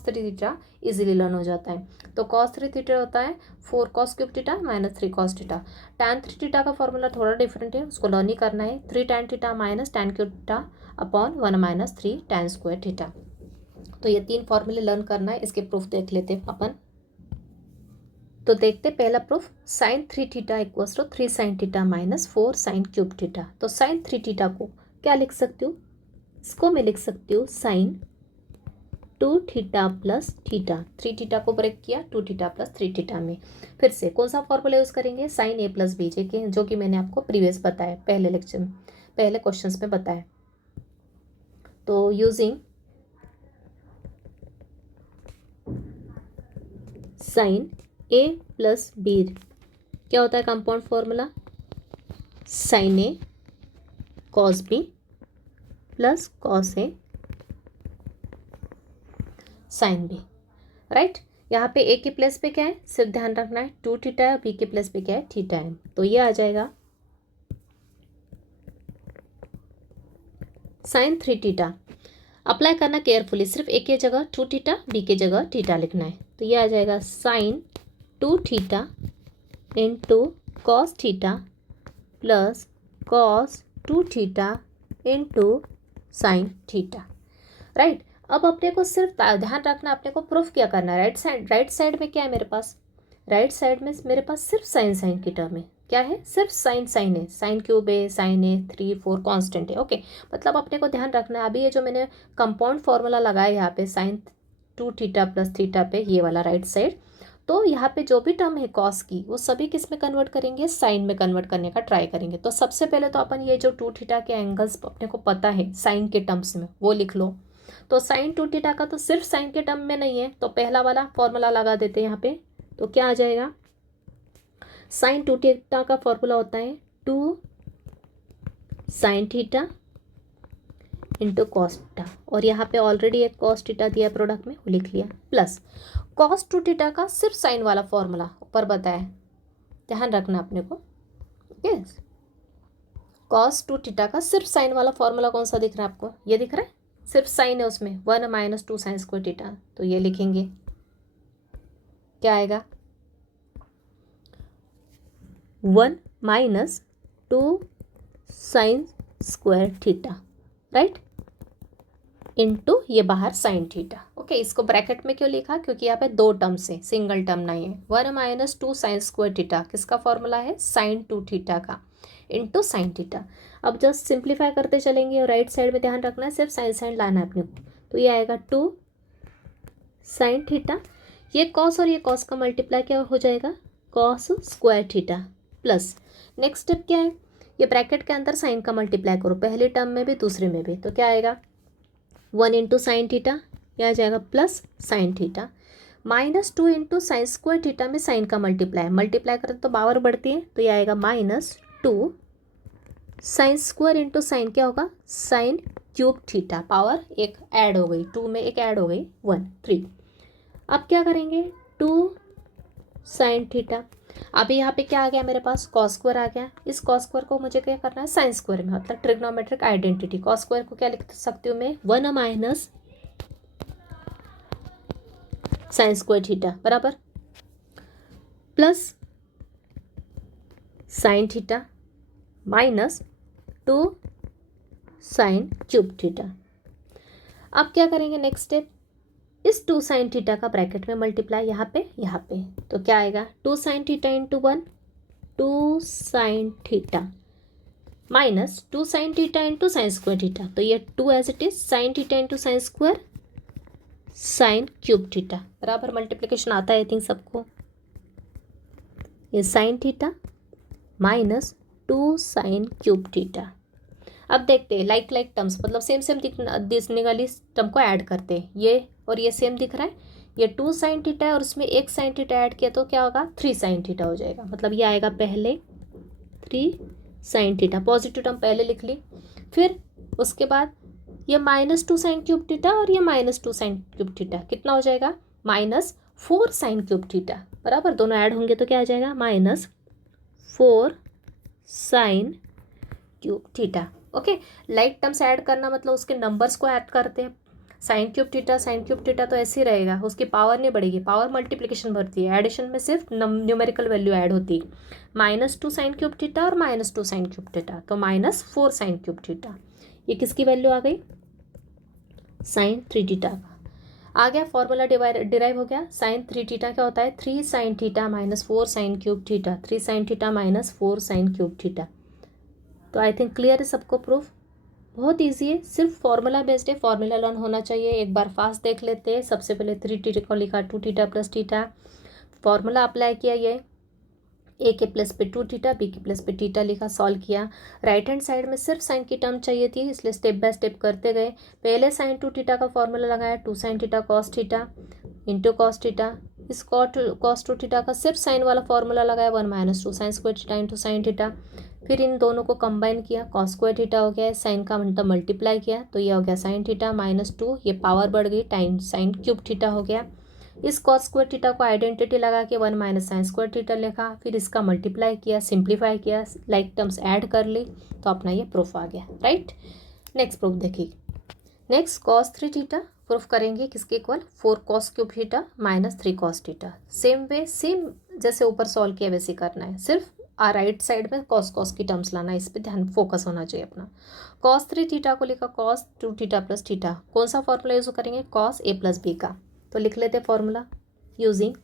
3 थीटा इजीली लर्न हो जाता है। तो कॉस 3 थीटा होता है 4 cos cube theta minus 3 cos theta. Tan 3 theta का फॉर्मूला थोड़ा डिफरेंट है, उसको लर्न ही करना है। 3 tan theta minus tan cube theta upon 1 minus 3 tan square theta. तो ये 3 फॉर्मूले लर्न करना है। इसके प्रूफ देख लेते हैं अपन। तो देखते पहला proof, sine 3 theta equals to 3 sine theta minus 4 sine cube theta. तो साइन 3 थीटा को क्या लिख सकती हूँ? इसको मैं लिख सकती हूँ sign to theta plus theta, 3 theta को ब्रेक किया 2 थीटा प्लस 3 थीटा में। फिर से कौन सा फॉर्मूला यूज़ करेंगे, साइन ए प्लस बी, जो कि मैंने आपको प्रीवियस बताया, पहले लेक्चर में, पहले क्वेश्चंस में बताया। तो यूजिंग साइन ए प्लस बी, क्या होता है compound formula, sign A cos B plus cos A sine B, right. यहाँ पे ए के प्लेस पे क्या है, सिर्फ ध्यान रखना है 2 थीटा है, बी के प्लेस पे क्या है, थीटा है। तो ये आ जाएगा साइन 3 थीटा। अप्लाई करना केयरफुली, सिर्फ ए की जगह 2 थीटा, बी की जगह थीटा लिखना है। तो ये आ जाएगा sine 2 theta into cos theta plus cos 2 theta into sine theta, right. अब अपने को सिर्फ ध्यान रखना, अपने को प्रूफ क्या करना है, राइट साइड में क्या है मेरे पास, राइट साइड में मेरे पास सिर्फ साइन की टर्म है, क्या है, सिर्फ साइन है, साइन क्यूब है, साइन है, 3 4 कांस्टेंट है, ओके। मतलब अपने को ध्यान रखना है, अभी ये जो मैंने कंपाउंड फार्मूला लगाया यहाँ पे साइन 2 थीटा प्लस थीटा पे, ये वाला राइट साइड, तो यहाँ पे जो भी टर्म है कॉस की, वो सभी किस में कन्वर्ट करेंगे, साइन में कन्वर्ट करने का ट्राई करेंगे। तो सबसे पहले तो अपन ये जो 2 थीटा के एंगल्स अपने को पता है साइन के टर्म्स में, वो लिख लो। तो साइन 2 थीटा का तो सिर्फ साइन के टर्म में नहीं है, तो पहला वाला फॉर्मूला लगा देते हैं यहाँ पे। तो क्या आ जाएगा, साइन 2 थीटा का फॉर्मूला होता है 2 sine theta into cos theta, और यहाँ पे ऑलरेडी एक कॉस थीटा दिया प्रोडक्ट में, वो लिख लिया, प्लस कॉस 2 थीटा का सिर्फ साइन वाला फॉर्मूला ऊपर बताया, ध्यान रखना अपने को, यस। कॉस 2 थीटा का सिर्फ साइन वाला फॉर्मूला कौन सा दिख रहा है आपको, ये दिख रहा है, सिर्फ साइन है उसमें, 1 माइनस 2 साइन स्क्वायर थीटा। तो ये लिखेंगे, क्या आएगा, 1 minus 2 sine square theta, right, into ये बाहर साइन थीटा, ओके। इसको ब्रैकेट में क्यों लिखा, क्योंकि यहाँ पे 2 टर्म्स है, सिंगल टर्म नहीं है। 1 माइनस 2 साइन स्क्वायर थीटा किसका फॉर्मूला है, साइन 2 थीटा का, इंटू साइन थीटा। अब जस्ट सिंप्लीफाई करते चलेंगे, और राइट साइड में ध्यान रखना है, सिर्फ साइन लाना है अपने को। तो ये आएगा 2 साइन थीटा, ये कॉस और ये कॉस का मल्टीप्लाई क्या हो जाएगा, cos square theta, plus next step क्या है, ये ब्रैकेट के अंदर साइन का मल्टीप्लाई करो, पहले टर्म में भी दूसरे में भी। तो क्या आएगा, 1 इंटू साइन थीटा, यह आ जाएगा plus sine theta, minus 2 into sine square theta में साइन का मल्टीप्लाई करते तो पावर बढ़ती है, तो यह आएगा minus 2 sine square into sine क्या होगा, साइन क्यूब थीटा, पावर एक ऐड हो गई, 2 में एक ऐड हो गई 1 3। अब क्या करेंगे, 2 साइन थीटा, अभी यहाँ पे क्या आ गया मेरे पास, कॉस स्क्वायर आ गया, इस कॉस स्क्वायर को मुझे क्या करना है, साइन स्क्वायर में, मतलब ट्रिग्नोमेट्रिक आइडेंटिटी, कॉस स्क्वायर को क्या लिख सकती हूँ मैं, 1 माइनस साइन स्क्वायर थीटा बराबर plus sine theta minus 2 sine cube theta. अब क्या करेंगे, नेक्स्ट स्टेप, इस 2 साइन थीटा का ब्रैकेट में मल्टीप्लाई यहाँ पे, तो क्या आएगा, 2 sine theta into 1, 2 sine theta minus 2 sine theta into sine square theta, तो ये 2 as it is, sine theta into sine square sine cube theta बराबर, मल्टीप्लिकेशन आता है आई थिंक सबको, ये sign theta minus 2 sine cube theta. अब देखते हैं लाइक टर्म्स, मतलब सेम दिखने वाली टर्म को ऐड करते हैं, ये और ये सेम दिख रहा है, ये 2 साइन थीटा है और उसमें एक साइन थीटा ऐड किया तो क्या होगा, 3 साइन थीटा हो जाएगा, मतलब ये आएगा पहले 3 साइन थीटा, पॉजिटिव टर्म पहले लिख ली, फिर उसके बाद ये माइनस 2 साइन क्यूब थीटा और ये माइनस 2 साइन क्यूब थीटा, कितना हो जाएगा, माइनस 4 साइन क्यूब थीटा बराबर, दोनों ऐड होंगे तो क्या आ जाएगा, minus 4 sine cube theta, okay. Like terms add करना मतलब उसके नंबर्स को ऐड करते हैं, साइन क्यूब थीटा तो ऐसे ही रहेगा, उसकी पावर नहीं बढ़ेगी, पावर मल्टीप्लिकेशन बढ़ती है, एडिशन में सिर्फ न्यूमेरिकल वैल्यू ऐड होती है, माइनस 2 साइन क्यूब थीटा और माइनस 2 साइन क्यूब थीटा, तो माइनस 4 साइन क्यूब थीटा, ये किसकी वैल्यू आ गई, साइन 3 थीटा का आ गया, फॉर्मूला डिराइव हो गया। साइन 3 थीटा क्या होता है, 3 sine theta minus 4 sine cube theta, 3 sine theta minus 4 sine cube theta. तो आई थिंक क्लियर है सबको प्रूफ, बहुत इजी है, सिर्फ फॉर्मूला बेस्ड है, फॉर्मूला लर्न होना चाहिए। एक बार फास्ट देख लेते हैं। सबसे पहले 3 को लिखा 2 प्लस थीटा, फॉर्मूला अप्लाई किया, ये ए के प्लस पे 2 बी के प्लस पे थीटा लिखा, सॉल्व किया। राइट हैंड साइड में सिर्फ साइन की टर्म चाहिए थी, इसलिए स्टेप बाय स्टेप करते गए। पहले साइन 2 का फॉर्मूला लगाया, 2 sin theta cos theta into cos theta. इस कॉस 2 का सिर्फ साइन वाला फॉर्मूला लगाया, 1 - 2 sin square theta into sine theta. फिर इन दोनों को कंबाइन किया, कॉस स्क्वायर थीटा हो गया, साइन का मतलब मल्टीप्लाई किया तो ये हो गया साइन थीटा -2, ये पावर बढ़ गई, टाइम साइन क्यूब थीटा हो गया। इस कॉस स्क्वायर थीटा को आइडेंटिटी लगा के 1 - sin स्क्वायर थीटा लिखा, फिर इसका मल्टीप्लाई किया, सिंप्लीफाई किया, लाइक टर्म्स ऐड कर ली, तो अपना ये प्रूफ आ गया। राइट, नेक्स्ट प्रूफ देखिए। नेक्स्ट cos 3 थीटा प्रूफ करेंगे किसके equal, 4 cos cube theta -3 cos theta. Same way, same जैसे ऊपर सॉल्व किया वैसे करना है, सिर्फ राइट साइड में cos की टर्म्स लाना है, इस पर ध्यान फोकस होना चाहिए अपना। cos 3 थीटा को लिखा cos 2 थीटा प्लस थीटा, कौन सा फॉर्मूला यूज करेंगे, cos a प्लस बी का, तो लिख लेते formula using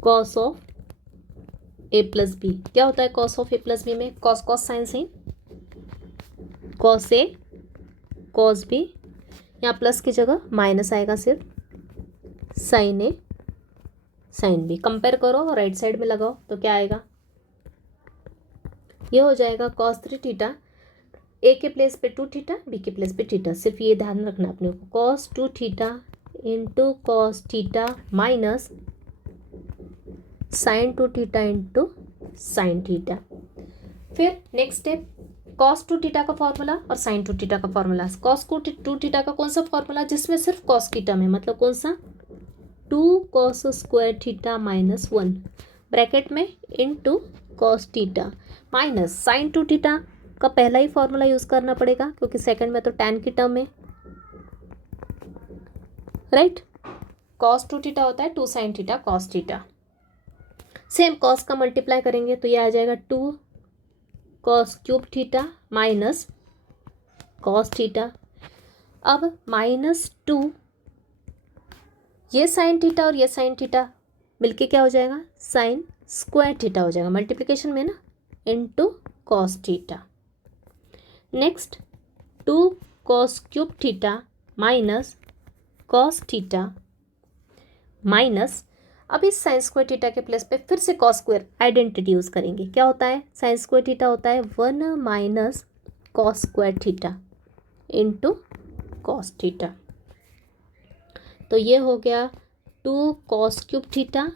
cos of A plus B. क्या होता है cos of A plus B में, cos cos sine sine, cos A cos B, यहाँ प्लस की जगह माइनस आएगा, सिर्फ sine A sine B. Compare करो और राइट साइड में लगाओ तो क्या आएगा, ये हो जाएगा cos 3 थीटा, ए के प्लेस पे 2 थीटा, बी के प्लेस पे थीटा, सिर्फ ये ध्यान रखना अपने को, cos 2 theta into cos theta minus sine 2 theta into sine theta. फिर नेक्स्ट स्टेप, cos 2 थीटा का फॉर्मूला और sin 2 थीटा का फॉर्मूला। cos 2 थीटा का कौन सा फॉर्मूला, जिसमें सिर्फ cos की टर्म है, मतलब कौन सा, 2 cos स्क्वायर थीटा -1 ब्रैकेट में into cos theta minus sin 2 theta का पहला ही फॉर्मूला यूज़ करना पड़ेगा, क्योंकि सेकंड में तो tan की टर्म है। राइट, cos 2 थीटा होता है 2 sin theta cos theta. Same cos का मल्टीप्लाई करेंगे तो ये आ जाएगा 2 cos cube theta minus cos theta. अब -2, ये साइन थीटा और ये साइन थीटा मिलके क्या हो जाएगा, साइन स्क्वायर थीटा हो जाएगा, मल्टीप्लिकेशन में ना, into cos theta. Next 2 cos cube theta minus cos theta minus, अब इस साइन स्क्वायर थीटा के प्लेस पे फिर से कॉस स्क्वायर आइडेंटिटी यूज़ करेंगे। क्या होता है, साइन स्क्वायर थीटा होता है 1 - cos square theta into cos theta, तो ये हो गया 2 cos cube theta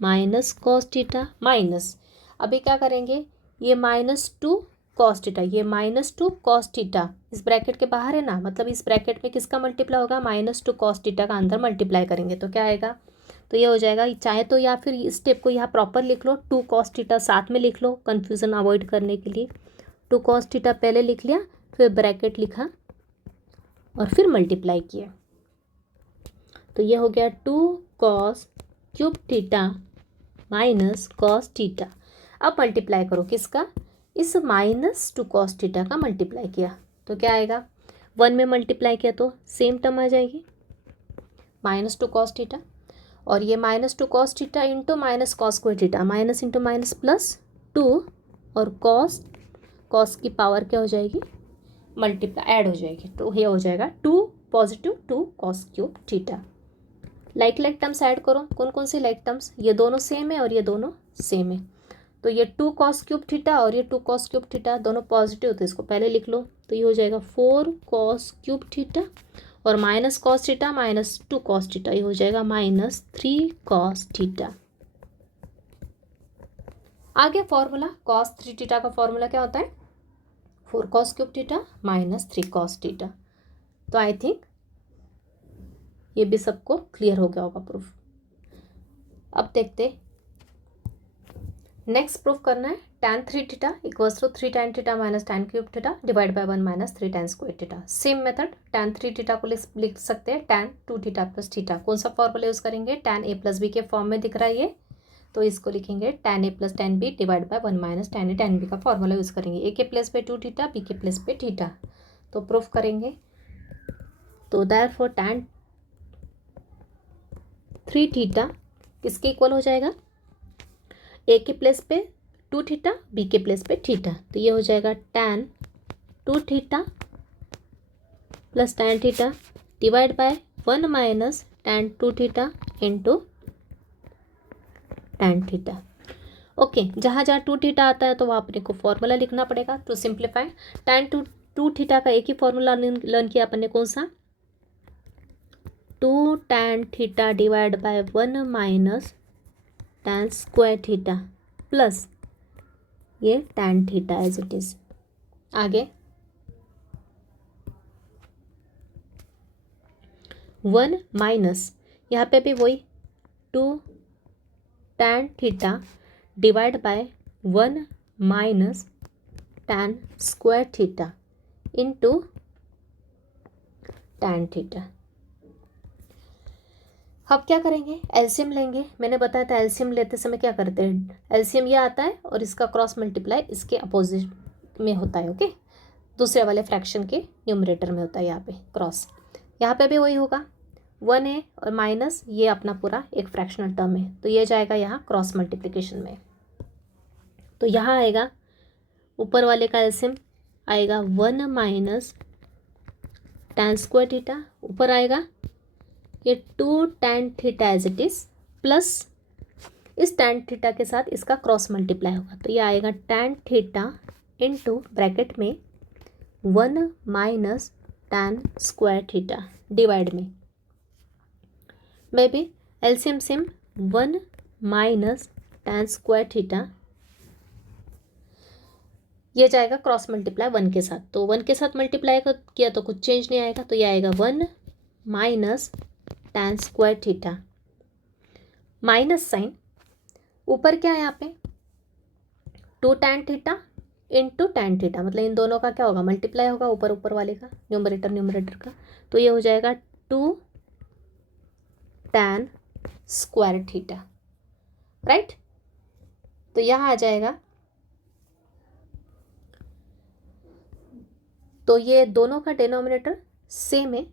minus cos theta minus, अभी क्या करेंगे, ये -2 cos थीटा, ये -2 cos थीटा इस ब्रैकेट के बाहर है ना, मतलब इस ब्रैकेट में किसका मल्टीप्लाई होगा, -2 cos थीटा का अंदर मल्टीप्लाई करेंगे तो क्या आएगा, तो ये हो जाएगा। चाहे तो या फिर इस स्टेप को यहाँ प्रॉपर लिख लो, 2 cos थीटा साथ में लिख लो कंफ्यूजन अवॉइड करने के लिए। 2 cos थीटा पहले लिख लिया, फिर ब्रैकेट लिखा और फिर मल्टीप्लाई किया, तो ये हो गया 2 cos cube theta minus cos theta. अब मल्टीप्लाई करो किसका, इस -2 cos थीटा का मल्टीप्लाई किया तो क्या आएगा, 1 में मल्टीप्लाई किया तो सेम टर्म आ जाएगी -2 cos थीटा, और ये -2 cos theta into minus cos square theta, minus into minus +2, और cos की पावर क्या हो जाएगी, मल्टीप्लाई ऐड हो जाएगी, तो ये हो जाएगा 2 + 2 cos cube theta. Like terms add करो, कौन कौन सी लाइक टर्म्स, ये दोनों सेम है और ये दोनों सेम है, तो ये 2 cos क्यूब थीटा और ये 2 cos क्यूब थीटा दोनों पॉजिटिव, तो इसको पहले लिख लो, तो ये हो जाएगा 4 cos क्यूब थीटा और minus cos theta -2 cos theta, ये हो जाएगा -3 cos थीटा। आगे फॉर्मूला cos 3 थीटा का फॉर्मूला क्या होता है, 4 cos cube theta -3 cos theta. तो आई थिंक ये भी सबको क्लियर हो गया होगा प्रूफ। अब देखते, नेक्स्ट प्रूफ करना है tan 3 theta equals to 3 tan theta minus tan cube theta divide by 1 - 3 tan square theta. Same method, tan 3 theta को लिख सकते हैं tan 2 थीटा प्लस थीटा, कौन सा फॉर्मूला यूज़ करेंगे, tan a प्लस बी के फॉर्म में दिख रहा है ये, तो इसको लिखेंगे tan a plus tan b divide by 1 - tan a tan b का फॉर्मूला यूज़ करेंगे। a के प्लेस पे 2 थीटा, b के प्लेस पे थीटा, तो प्रूफ करेंगे, तो देयरफॉर tan 3 थीटा किसके इक्वल हो जाएगा, ए के प्लेस पे 2 थीटा, बी के प्लेस पे थीटा, तो ये हो जाएगा tan 2 theta plus tan theta divide by 1 minus tan 2 theta into tan theta. Okay, जहाँ जहाँ 2 थीटा आता है तो वहाँ अपने को फॉर्मूला लिखना पड़ेगा। तो सिंप्लीफाई, tan 2 थीटा का एक ही फॉर्मूला लर्न किया अपन ने, कौन सा, 2 tan theta divide by 1 minus tan square theta plus ये tan theta as it is. आगे 1 माइनस, यहाँ पे भी वही 2 tan theta divide by 1 minus tan square theta into tan theta. अब क्या करेंगे, एलसीएम लेंगे। मैंने बताया था एलसीएम लेते समय क्या करते हैं, एलसीएम ये आता है और इसका क्रॉस मल्टीप्लाई इसके अपोजिट में होता है। ओके, दूसरे वाले फ्रैक्शन के न्यूमरेटर में होता है यहाँ पे क्रॉस। यहाँ पे भी वही होगा, 1 है और माइनस ये अपना पूरा एक फ्रैक्शनल टर्म है, तो ये जाएगा यहाँ क्रॉस मल्टीप्लिकेशन में। तो यहाँ आएगा ऊपर वाले का एलसीएम आएगा 1 माइनस tan स्क्वायर थीटा, ऊपर आएगा ये 2 tan theta as it is plus इस tan थीटा के साथ इसका क्रॉस मल्टीप्लाई होगा, तो ये आएगा tan थीटा इंटू ब्रैकेट में 1 minus tan square theta divide में भी LCM SIM 1 minus tan square theta, ये जाएगा क्रॉस मल्टीप्लाई 1 के साथ, तो 1 के साथ मल्टीप्लाई किया तो कुछ चेंज नहीं आएगा, तो ये आएगा 1 minus tan square theta minus sine ऊपर क्या है यहाँ पे 2 tan theta into tan theta, मतलब इन दोनों का क्या होगा, मल्टीप्लाई होगा ऊपर ऊपर वाले का, न्यूमरेटर का, तो ये हो जाएगा 2 tan स्क्वायर थीटा, राइट। तो यहाँ आ जाएगा, तो ये दोनों का डिनोमिनेटर सेम है,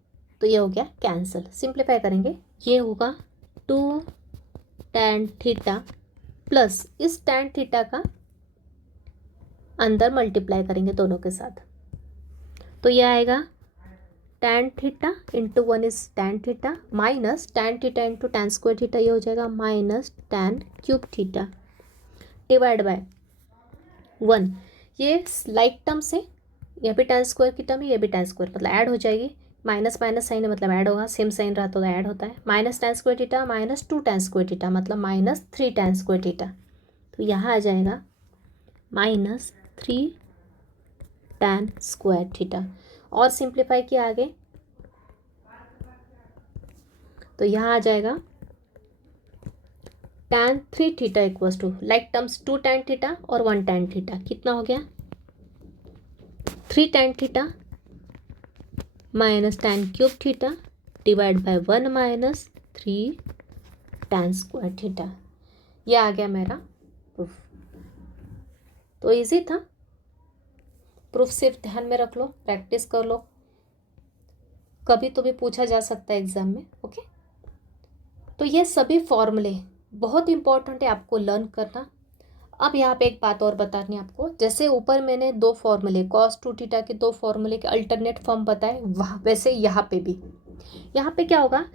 तो ये हो गया कैंसिल। सिंप्लीफाई करेंगे, ये होगा 2 tan थीटा प्लस इस tan थीटा का अंदर मल्टीप्लाई करेंगे दोनों के साथ, तो ये आएगा tan theta into 1 is tan theta minus tan theta into tan square theta, ये हो जाएगा minus tan cube theta divide by 1, ये लाइक टर्म से यहाँ पे tan स्क्वायर की टर्म है, ये भी tan स्क्वायर, मतलब ऐड हो जाएगी, माइनस माइनस साइन है मतलब ऐड होगा, सेम साइन रहा तो ऐड होता है, minus tan square theta minus 2 tan square theta मतलब माइनस 3 tan स्क्वायर थीटा, तो यहाँ आ जाएगा माइनस 3 tan स्क्वायर थीटा। और सिंप्लीफाई किया आगे, तो यहाँ आ जाएगा tan 3 theta equals to like terms 2 tan theta और 1 tan थीटा, कितना हो गया 3 tan theta minus tan cube theta divide by 1 minus 3 tan square theta, ये आ गया मेरा प्रूफ। तो इजी था, प्रूफ सिर्फ ध्यान में रख लो, प्रैक्टिस कर लो, कभी तो भी पूछा जा सकता है एग्जाम में। ओके, तो ये सभी फॉर्मूले बहुत इंपॉर्टेंट है आपको लर्न करना। अब यहाँ पे एक बात और बतानी है आपको, जैसे ऊपर मैंने 2 फॉर्मूले cos 2 थीटा के 2 फॉर्मूले के अल्टरनेट फॉर्म बताए, वहाँ वैसे यहाँ पे भी, यहाँ पे क्या होगा,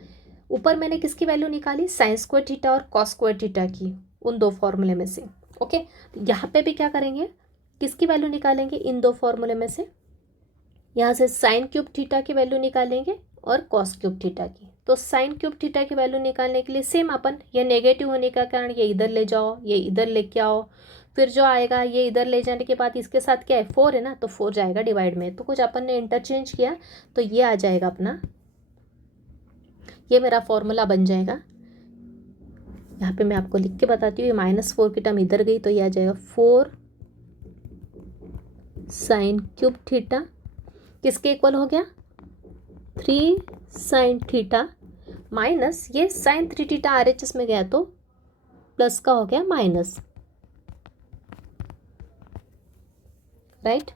ऊपर मैंने किसकी वैल्यू निकाली sin स्क्वायर थीटा और cos स्क्वायर थीटा की, उन 2 फॉर्मूले में से। ओके, यहाँ पे भी क्या करेंगे, किसकी वैल्यू निकालेंगे इन 2 फॉर्मूले में से, यहाँ से sin क्यूब थीटा की वैल्यू निकालेंगे और cos क्यूब थीटा की। तो sin क्यूब थीटा की वैल्यू निकालने के लिए सेम अपन, ये नेगेटिव होने का कारण ये इधर ले जाओ, ये इधर लेके आओ, फिर जो आएगा ये इधर ले जाने के बाद इसके साथ क्या है 4 है ना, तो 4 जाएगा डिवाइड में, तो कुछ अपन ने इंटरचेंज किया, तो ये आ जाएगा अपना, ये मेरा फॉर्मूला बन जाएगा। यहाँ पे मैं आपको लिख के बताती हूँ, ये -4 की टर्म इधर गई, तो ये आ जाएगा 4 sin क्यूब थीटा किसके इक्वल हो गया 3 sin थीटा माइनस ये sin 3 थीटा RHS में गया तो प्लस का हो गया माइनस, राइट।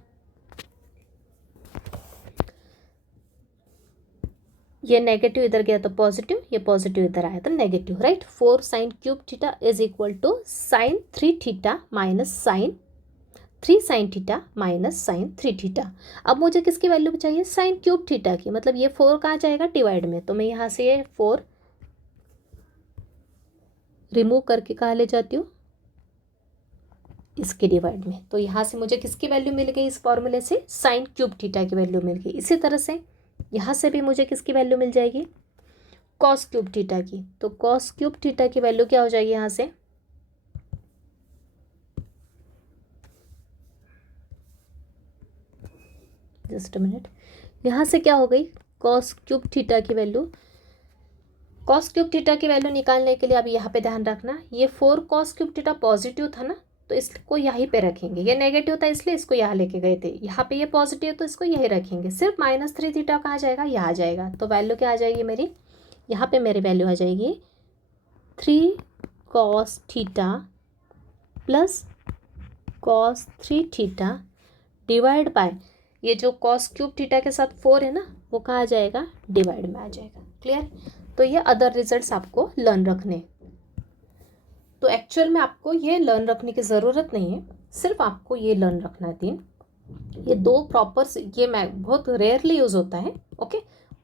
ये नेगेटिव इधर गया तो पॉजिटिव, ये पॉजिटिव इधर आया तो negative, right. 4 sine cube theta is equal to sine 3 theta minus sine 3 sine theta minus sine 3 theta. अब मुझे किसकी वैल्यू चाहिए, साइन क्यूब थीटा की, मतलब ये 4 कहाँ जाएगा, डिवाइड में, तो मैं यहाँ से ये 4 रिमूव करके कहाँ ले जाती हूँ, इसके डिवाइड में। तो यहाँ से मुझे किसकी वैल्यू मिल गई, इस फॉर्मूले से साइन क्यूब थीटा की वैल्यू मिल गई। इसी तरह से यहाँ से भी मुझे किसकी वैल्यू मिल जाएगी, कॉस क्यूब थीटा की। तो कॉस क्यूब थीटा की वैल्यू क्या हो जाएगी यहाँ से, जस्ट अ मिनट, यहाँ से क्या हो गई, कॉस क्यूब थीटा की वैल्यू। कॉस क्यूब थीटा की वैल्यू निकालने के लिए अब यहाँ पे ध्यान रखना, ये 4 कॉस क्यूब थीटा पॉजिटिव था ना, तो इसको यहीं पे रखेंगे। ये नेगेटिव था इसलिए इसको यहाँ लेके गए थे, यहाँ पे ये पॉजिटिव तो इसको यहीं रखेंगे। सिर्फ -3 थीटा कहाँ जाएगा, यहाँ आ जाएगा। तो वैल्यू क्या आ जाएगी मेरी, यहाँ पे मेरी वैल्यू आ जाएगी 3 cos theta plus cos 3 theta divide bye ये जो कॉस क्यूब थीटा के साथ 4 है ना, वो कहाँ आ जाएगा, डिवाइड में आ जाएगा। क्लियर। तो ये अदर रिजल्ट्स आपको लर्न रखने, तो एक्चुअल में आपको ये लर्न रखने की ज़रूरत नहीं है, सिर्फ आपको ये लर्न रखना है 3। ये 2 प्रॉपर्स, ये मैं बहुत रेयरली यूज़ होता है, ओके,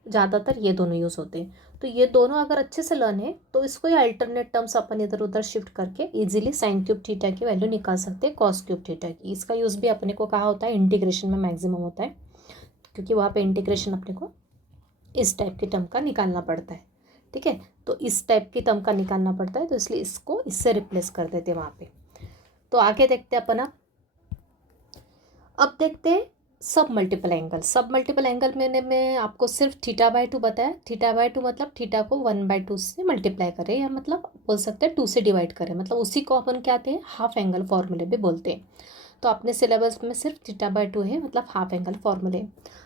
ज़्यादातर ये दोनों यूज़ होते हैं। तो ये दोनों अगर अच्छे से लर्न है तो इसको ये अल्टरनेट टर्म्स अपन इधर उधर शिफ्ट करके इजीली साइन क्यूब थीटा की वैल्यू निकाल सकते हैं कॉस क्यूब थीटा की। इसका यूज़ भी अपने को कहा होता है इंटीग्रेशन में मैक्सिमम होता है, क्योंकि वहाँ पे इंटीग्रेशन अपने को इस टाइप के टर्म का निकालना पड़ता है, ठीक है। तो इस टाइप की टर्म का निकालना पड़ता है, तो इसलिए इसको इससे रिप्लेस कर देते हैं वहाँ पे। तो आगे देखते हैं अपन। अब देखते हैं सब मल्टीपल एंगल। सब मल्टीपल एंगल मैं आपको सिर्फ थीटा बाय 2 बताया। थीटा बाय 2 मतलब थीटा को 1/2 से मल्टीप्लाई करें, या मतलब बोल सकते हैं 2 से डिवाइड करें, मतलब उसी को अपन क्या कहते हैं, हाफ एंगल फॉर्मूले भी बोलते हैं। तो अपने सिलेबस में सिर्फ थीटा बाय 2 है, मतलब हाफ एंगल फॉर्मूले।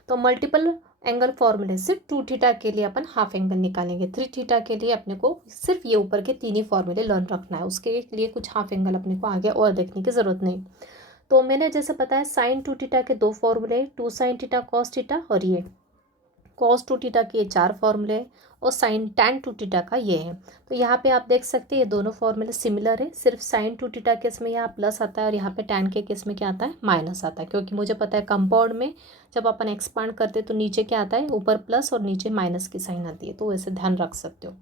तो मल्टीपल एंगल फॉर्मूले सिर्फ 2 थीटा के लिए अपन हाफ एंगल निकालेंगे, 3 थीटा के लिए अपने को सिर्फ ये ऊपर के 3 ही फॉर्मूले लर्न रखना है, उसके लिए कुछ हाफ एंगल अपने को आगे और देखने की ज़रूरत नहीं। तो मैंने जैसे बताया साइन 2 थीटा के 2 फॉर्मूले, 2 साइन थीटा कॉस थीटा, और ये कॉस 2 थीटा के 4 फॉर्मूले, और साइन टैन 2 थीटा का ये है। तो यहाँ पे आप देख सकते हैं ये दोनों फॉर्मूले सिमिलर है, सिर्फ साइन 2 थीटा केस में यहाँ प्लस आता है और यहाँ पे टैन के केस में क्या आता है, माइनस आता है। क्योंकि मुझे पता है कंपाउंड में जब अपन एक्सपांड करते हैं तो नीचे क्या आता है, ऊपर प्लस और नीचे माइनस की साइन आती है, तो वैसे ध्यान रख सकते हो।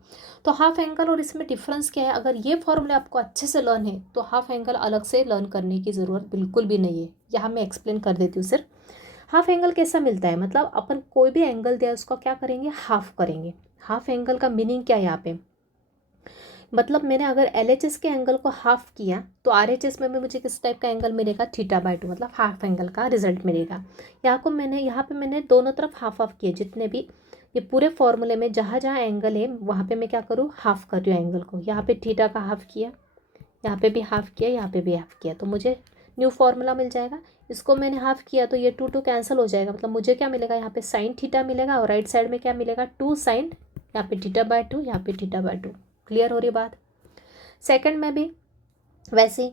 तो हाफ एंगल और इसमें डिफरेंस क्या है, अगर ये फॉर्मूले आपको अच्छे से लर्न है तो हाफ एंगल अलग से लर्न करने की ज़रूरत बिल्कुल भी नहीं है। यहाँ मैं एक्सप्लेन कर देती हूँ सिर्फ। हाफ एंगल कैसा मिलता है, मतलब अपन कोई भी एंगल दिया उसका क्या करेंगे, हाफ करेंगे। हाफ एंगल का मीनिंग क्या है यहाँ पे, मतलब मैंने अगर LHS के एंगल को हाफ किया तो RHS में भी मुझे किस टाइप का एंगल मिलेगा, थीटा बाय 2, मतलब हाफ एंगल का रिजल्ट मिलेगा। यहाँ पे मैंने दोनों तरफ हाफ हाफ किए, जितने भी ये पूरे फॉर्मूले में जहाँ जहाँ एंगल है वहाँ पे मैं क्या करूँ, हाफ कर रही हूँ एंगल को। यहाँ पे थीटा का हाफ किया, यहाँ पे भी हाफ किया, यहाँ पे भी हाफ किया, तो मुझे न्यू फार्मूला मिल जाएगा। इसको मैंने हाफ किया तो ये 2 कैंसिल हो जाएगा, मतलब मुझे क्या मिलेगा, यहाँ पे साइन थीटा मिलेगा और राइट साइड में क्या मिलेगा, 2 साइन, यहाँ पे थीटा बाय 2, यहाँ पे थीटा बाय 2। क्लियर हो रही बात। सेकंड में भी वैसे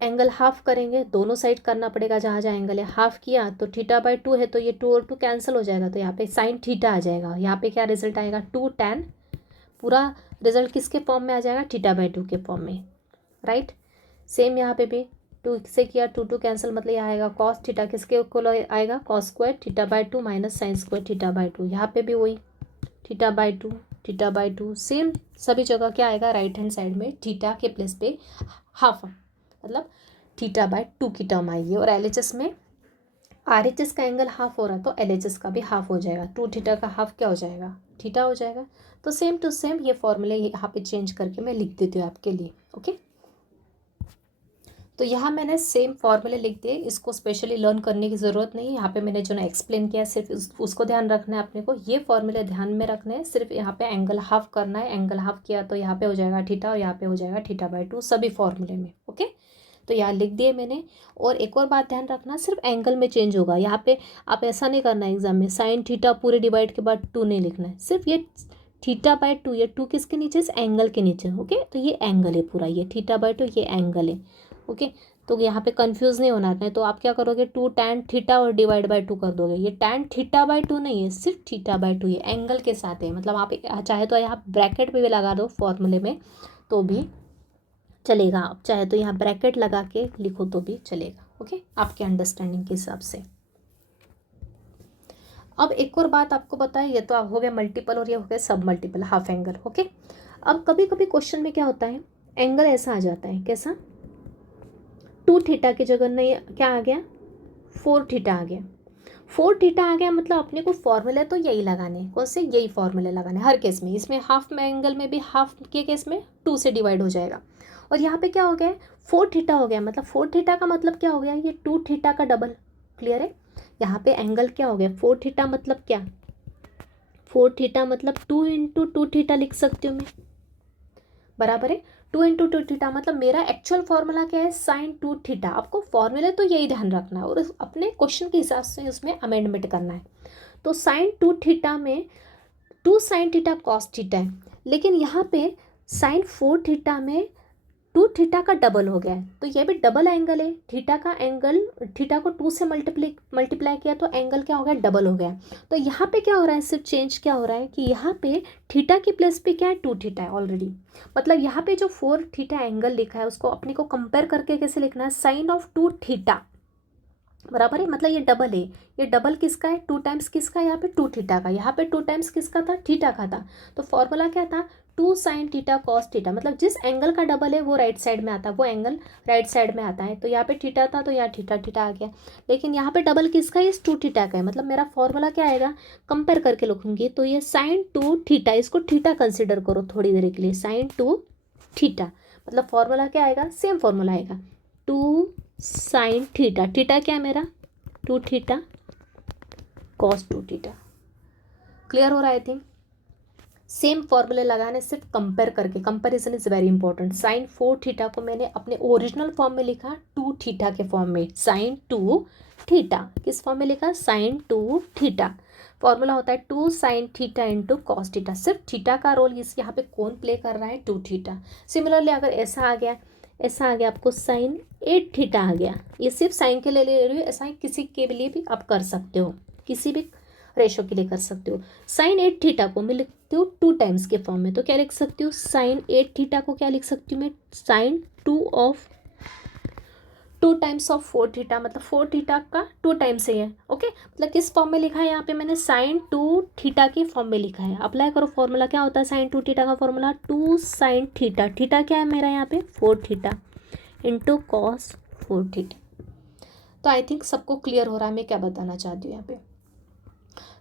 एंगल हाफ करेंगे, दोनों साइड करना पड़ेगा, जहाँ जहाँ एंगल है हाफ किया तो थीटा बाय 2 है तो ये 2 और 2 कैंसिल हो जाएगा, तो यहाँ पे साइन थीटा आ जाएगा। यहाँ पे क्या रिजल्ट आएगा, 2 टैन, पूरा रिजल्ट किसके फॉर्म में आ जाएगा, थीटा बाय 2 के फॉर्म में, राइट। सेम यहाँ पे भी 2 से किया, 2 कैंसिल, मतलब यहाँ आएगा कॉस थीटा, किसके इक्वल आएगा, cos square theta by 2 minus sine square theta by 2। यहाँ पे भी वही theta by 2, theta by 2, same सभी जगह क्या आएगा, राइट हैंड साइड में थीटा के प्लेस पे हाफ, मतलब थीटा बाय 2 की टर्म आएगी। और LHS में RHS का एंगल हाफ हो रहा है तो LHS का भी हाफ हो जाएगा, 2 थीटा का हाफ क्या हो जाएगा, थीटा हो जाएगा। तो सेम टू सेम ये फॉर्मूले यहाँ पे चेंज करके मैं लिख देती हूँ आपके लिए, ओके। तो यहाँ मैंने सेम फॉर्मूले लिख दिए, इसको स्पेशली लर्न करने की ज़रूरत नहीं है। यहाँ पे मैंने जो ना एक्सप्लेन किया सिर्फ उसको ध्यान रखना है अपने को, ये फॉर्मूले ध्यान में रखने हैं। सिर्फ यहाँ पे एंगल हाफ करना है, एंगल हाफ किया तो यहाँ पे हो जाएगा थीटा और यहाँ पे हो जाएगा थीटा बाय 2 सभी फॉर्मूले में, ओके। तो यहाँ लिख दिए मैंने। और एक और बात ध्यान रखना, सिर्फ एंगल में चेंज होगा। यहाँ पे आप ऐसा नहीं करना है एग्जाम में, साइन थीटा पूरे डिवाइड के बाद 2 नहीं लिखना है, सिर्फ ये थीटा बाय 2, ये 2 किसके नीचे, इस एंगल के नीचे, ओके। तो ये एंगल है पूरा, ये थीटा बाय 2 ये एंगल है, ओके। तो यहाँ पे कंफ्यूज नहीं होना है। तो आप क्या करोगे, 2 tan थीटा और डिवाइड बाय 2 कर दोगे। ये tan थीटा बाय 2 नहीं है, सिर्फ थीटा बाय 2 ये एंगल के साथ है। मतलब आप चाहे तो यहाँ ब्रैकेट पे भी लगा दो फॉर्मूले में तो भी चलेगा, आप चाहे तो यहाँ ब्रैकेट लगा के लिखो तो भी चलेगा। ओके, आपके अंडरस्टैंडिंग के हिसाब से। अब एक और बात आपको बताएं, ये तो हो गया मल्टीपल और ये हो गया सब मल्टीपल हाफ एंगल। ओके, अब कभी कभी क्वेश्चन में क्या होता है, एंगल ऐसा आ जाता है, कैसा, 2 थीटा की जगह नहीं क्या आ गया, 4 थीटा आ गया। 4 थीटा आ गया मतलब अपने को फॉर्मूले तो यही लगाने, कौन से, यही फॉर्मूले लगाने हर केस में। इसमें हाफ में एंगल में भी हाफ के केस में 2 से डिवाइड हो जाएगा। और यहाँ पे क्या हो गया, 4 थीटा हो गया। मतलब 4 थीटा का मतलब क्या हो गया, ये 2 थीटा का डबल। क्लियर है, यहाँ पे एंगल क्या हो गया, 4 थीटा मतलब क्या, 4 थीटा मतलब 2 इंटू 2 थीटा लिख सकती हूँ मैं, बराबर है। 2 इंटू 2 थीटा मतलब मेरा एक्चुअल फॉर्मूला क्या है, साइन 2 थीटा। आपको फॉर्मूले तो यही ध्यान रखना है और अपने क्वेश्चन के हिसाब से उसमें अमेंडमेंट करना है। तो साइन 2 थीटा में 2 साइन थीटा कॉस थीटा है, लेकिन यहाँ पे साइन 4 थीटा में 2 थीटा का डबल हो गया है। तो ये भी डबल एंगल है, थीटा का एंगल, थीटा को 2 से मल्टीप्लाई किया तो एंगल क्या हो गया, डबल हो गया। तो यहाँ पे क्या हो रहा है, सिर्फ चेंज क्या हो रहा है कि यहाँ पे थीटा की प्लेस पे क्या है, 2 थीटा है ऑलरेडी। मतलब यहाँ पे जो 4 थीटा एंगल लिखा है उसको अपने को कंपेयर करके कैसे लिखना है, साइन ऑफ 2 थीटा, बराबर है। मतलब ये डबल है, ये डबल किसका है, 2 टाइम्स किसका, यहाँ पे 2 थीटा का, यहाँ पे 2 टाइम्स किसका था, थीटा का था। तो फॉर्मूला क्या था, 2 साइन थीटा कॉस थीटा। मतलब जिस एंगल का डबल है वो राइट साइड में आता है, वो एंगल राइट साइड में आता है। तो यहाँ पे थीटा था तो यहाँ थीटा थीटा आ गया, लेकिन यहाँ पे डबल किसका है, इस 2 थीटा का है। मतलब मेरा फॉर्मूला क्या आएगा, कंपेयर करके लिखूंगी तो ये साइन 2 थीटा, इसको थीटा कंसिडर करो थोड़ी देर के लिए, साइन 2 थीटा। मतलब फॉर्मूला क्या आएगा, सेम फॉर्मूला आएगा, 2 साइन थीटा, थीटा क्या है मेरा 2 थीटा कॉस 2 थीटा। क्लियर हो रहा है, आई थिंक। सेम फॉर्मूले लगाने, सिर्फ कंपेयर करके, comparison is very important. Sine 4 theta को मैंने अपने ओरिजिनल फॉर्म में लिखा 2 थीटा के फॉर्म में, साइन 2 थीटा किस फॉर्म में लिखा, साइन 2 थीटा। फॉर्मूला होता है 2 sine theta into cos theta. सिर्फ थीटा का रोल इस यहाँ पे कौन प्ले कर रहा है, 2 थीटा। सिमिलरली अगर ऐसा आ गया, ऐसा आ गया आपको साइन 8 थीटा आ गया, ये सिर्फ साइन के लिए ले रही हूँ, ऐसा किसी के लिए भी आप कर सकते हो, किसी भी रेशो के लिए कर सकते हो। साइन 8 थीटा को मैं लिखती हूँ 2 टाइम्स के फॉर्म में, तो क्या लिख सकती हूँ, साइन 8 थीटा को क्या लिख सकती हूँ मैं, साइन 2 टाइम्स ऑफ 4 थीटा। मतलब 4 थीटा का 2 टाइम्स है ये। ओके, मतलब किस फॉर्म में लिखा है, यहाँ पे मैंने साइन 2 थीटा के फॉर्म में लिखा है। अप्लाई करो फॉर्मूला, क्या होता है साइन 2 थीटा का फॉर्मूला, 2 साइन थीटा, थीटा क्या है मेरा यहाँ पे 4 थीटा इंटू कॉस 4 थीटा। तो आई थिंक सबको क्लियर हो रहा है मैं क्या बताना चाहती हूँ यहाँ पे।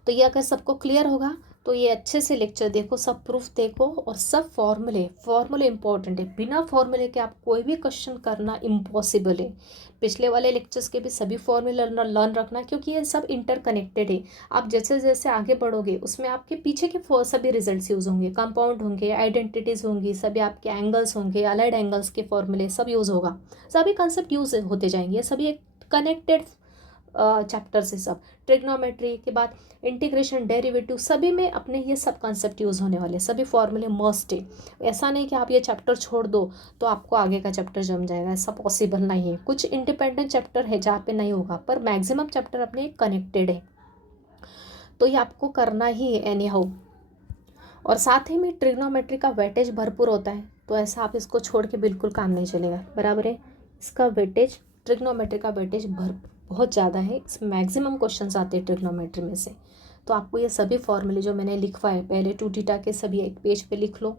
तो ये अगर सबको क्लियर होगा तो ये अच्छे से लेक्चर देखो, सब प्रूफ देखो और सब फॉर्मूले इंपॉर्टेंट है। बिना फॉर्मूले के आप कोई भी क्वेश्चन करना इम्पॉसिबल है। पिछले वाले लेक्चर्स के भी सभी फॉर्मूले लर्न रखना, क्योंकि ये सब इंटरकनेक्टेड है। आप जैसे जैसे आगे बढ़ोगे उसमें आपके पीछे के सभी रिजल्ट्स यूज़ होंगे, कंपाउंड होंगे, आइडेंटिटीज़ होंगी, सभी आपके एंगल्स होंगे, अलाइड एंगल्स के फॉर्मूले सब यूज़ होगा, सभी कंसेप्ट यूज़ होते जाएंगे। सभी एक कनेक्टेड चैप्टर से, सब ट्रिग्नोमेट्री के बाद इंटीग्रेशन, डेरिवेटिव, सभी में अपने ये सब कंसेप्ट यूज़ होने वाले, सभी फॉर्मूले मस्ट है। ऐसा नहीं कि आप ये चैप्टर छोड़ दो तो आपको आगे का चैप्टर जम जाएगा, ऐसा पॉसिबल नहीं है। कुछ इंडिपेंडेंट चैप्टर है जहाँ पे नहीं होगा, पर मैक्सिमम चैप्टर अपने कनेक्टेड है, तो ये आपको करना ही है एनी हाउ। और साथ ही में ट्रिग्नोमेट्री का वेटेज भरपूर होता है, तो ऐसा आप इसको छोड़ के बिल्कुल काम नहीं चलेगा, बराबर है। इसका वेटेज, ट्रिग्नोमेट्री का वेटेज बहुत ज़्यादा है, इसमें मैक्सिमम क्वेश्चंस आते हैं ट्रिग्नोमेट्री में से। तो आपको ये सभी फॉर्मूले जो मैंने लिखवाए, पहले 2 थीटा के सभी एक पेज पे लिख लो।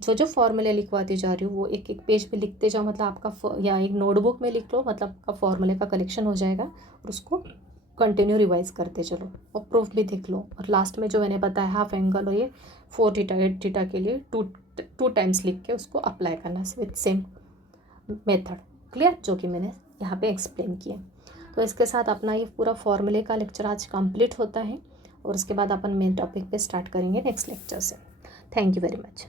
जो फॉर्मूले लिखवाती जा रही हूँ वो एक एक पेज पे लिखते जाओ, मतलब आपका या एक नोटबुक में लिख लो, मतलब आपका फॉर्मूले का कलेक्शन हो जाएगा और उसको कंटिन्यू रिवाइज करते चलो और प्रूफ भी देख लो। और लास्ट में जो मैंने बताया हाफ एंगल और ये 4 थीटा 8 थीटा के लिए 2 टाइम्स लिख के उसको अप्लाई करना विथ सेम मेथड। क्लियर, जो कि मैंने यहाँ पे एक्सप्लेन किया। तो इसके साथ अपना ये पूरा फॉर्मूले का लेक्चर आज कंप्लीट होता है और उसके बाद अपन मेन टॉपिक पे स्टार्ट करेंगे नेक्स्ट लेक्चर से। Thank you very much.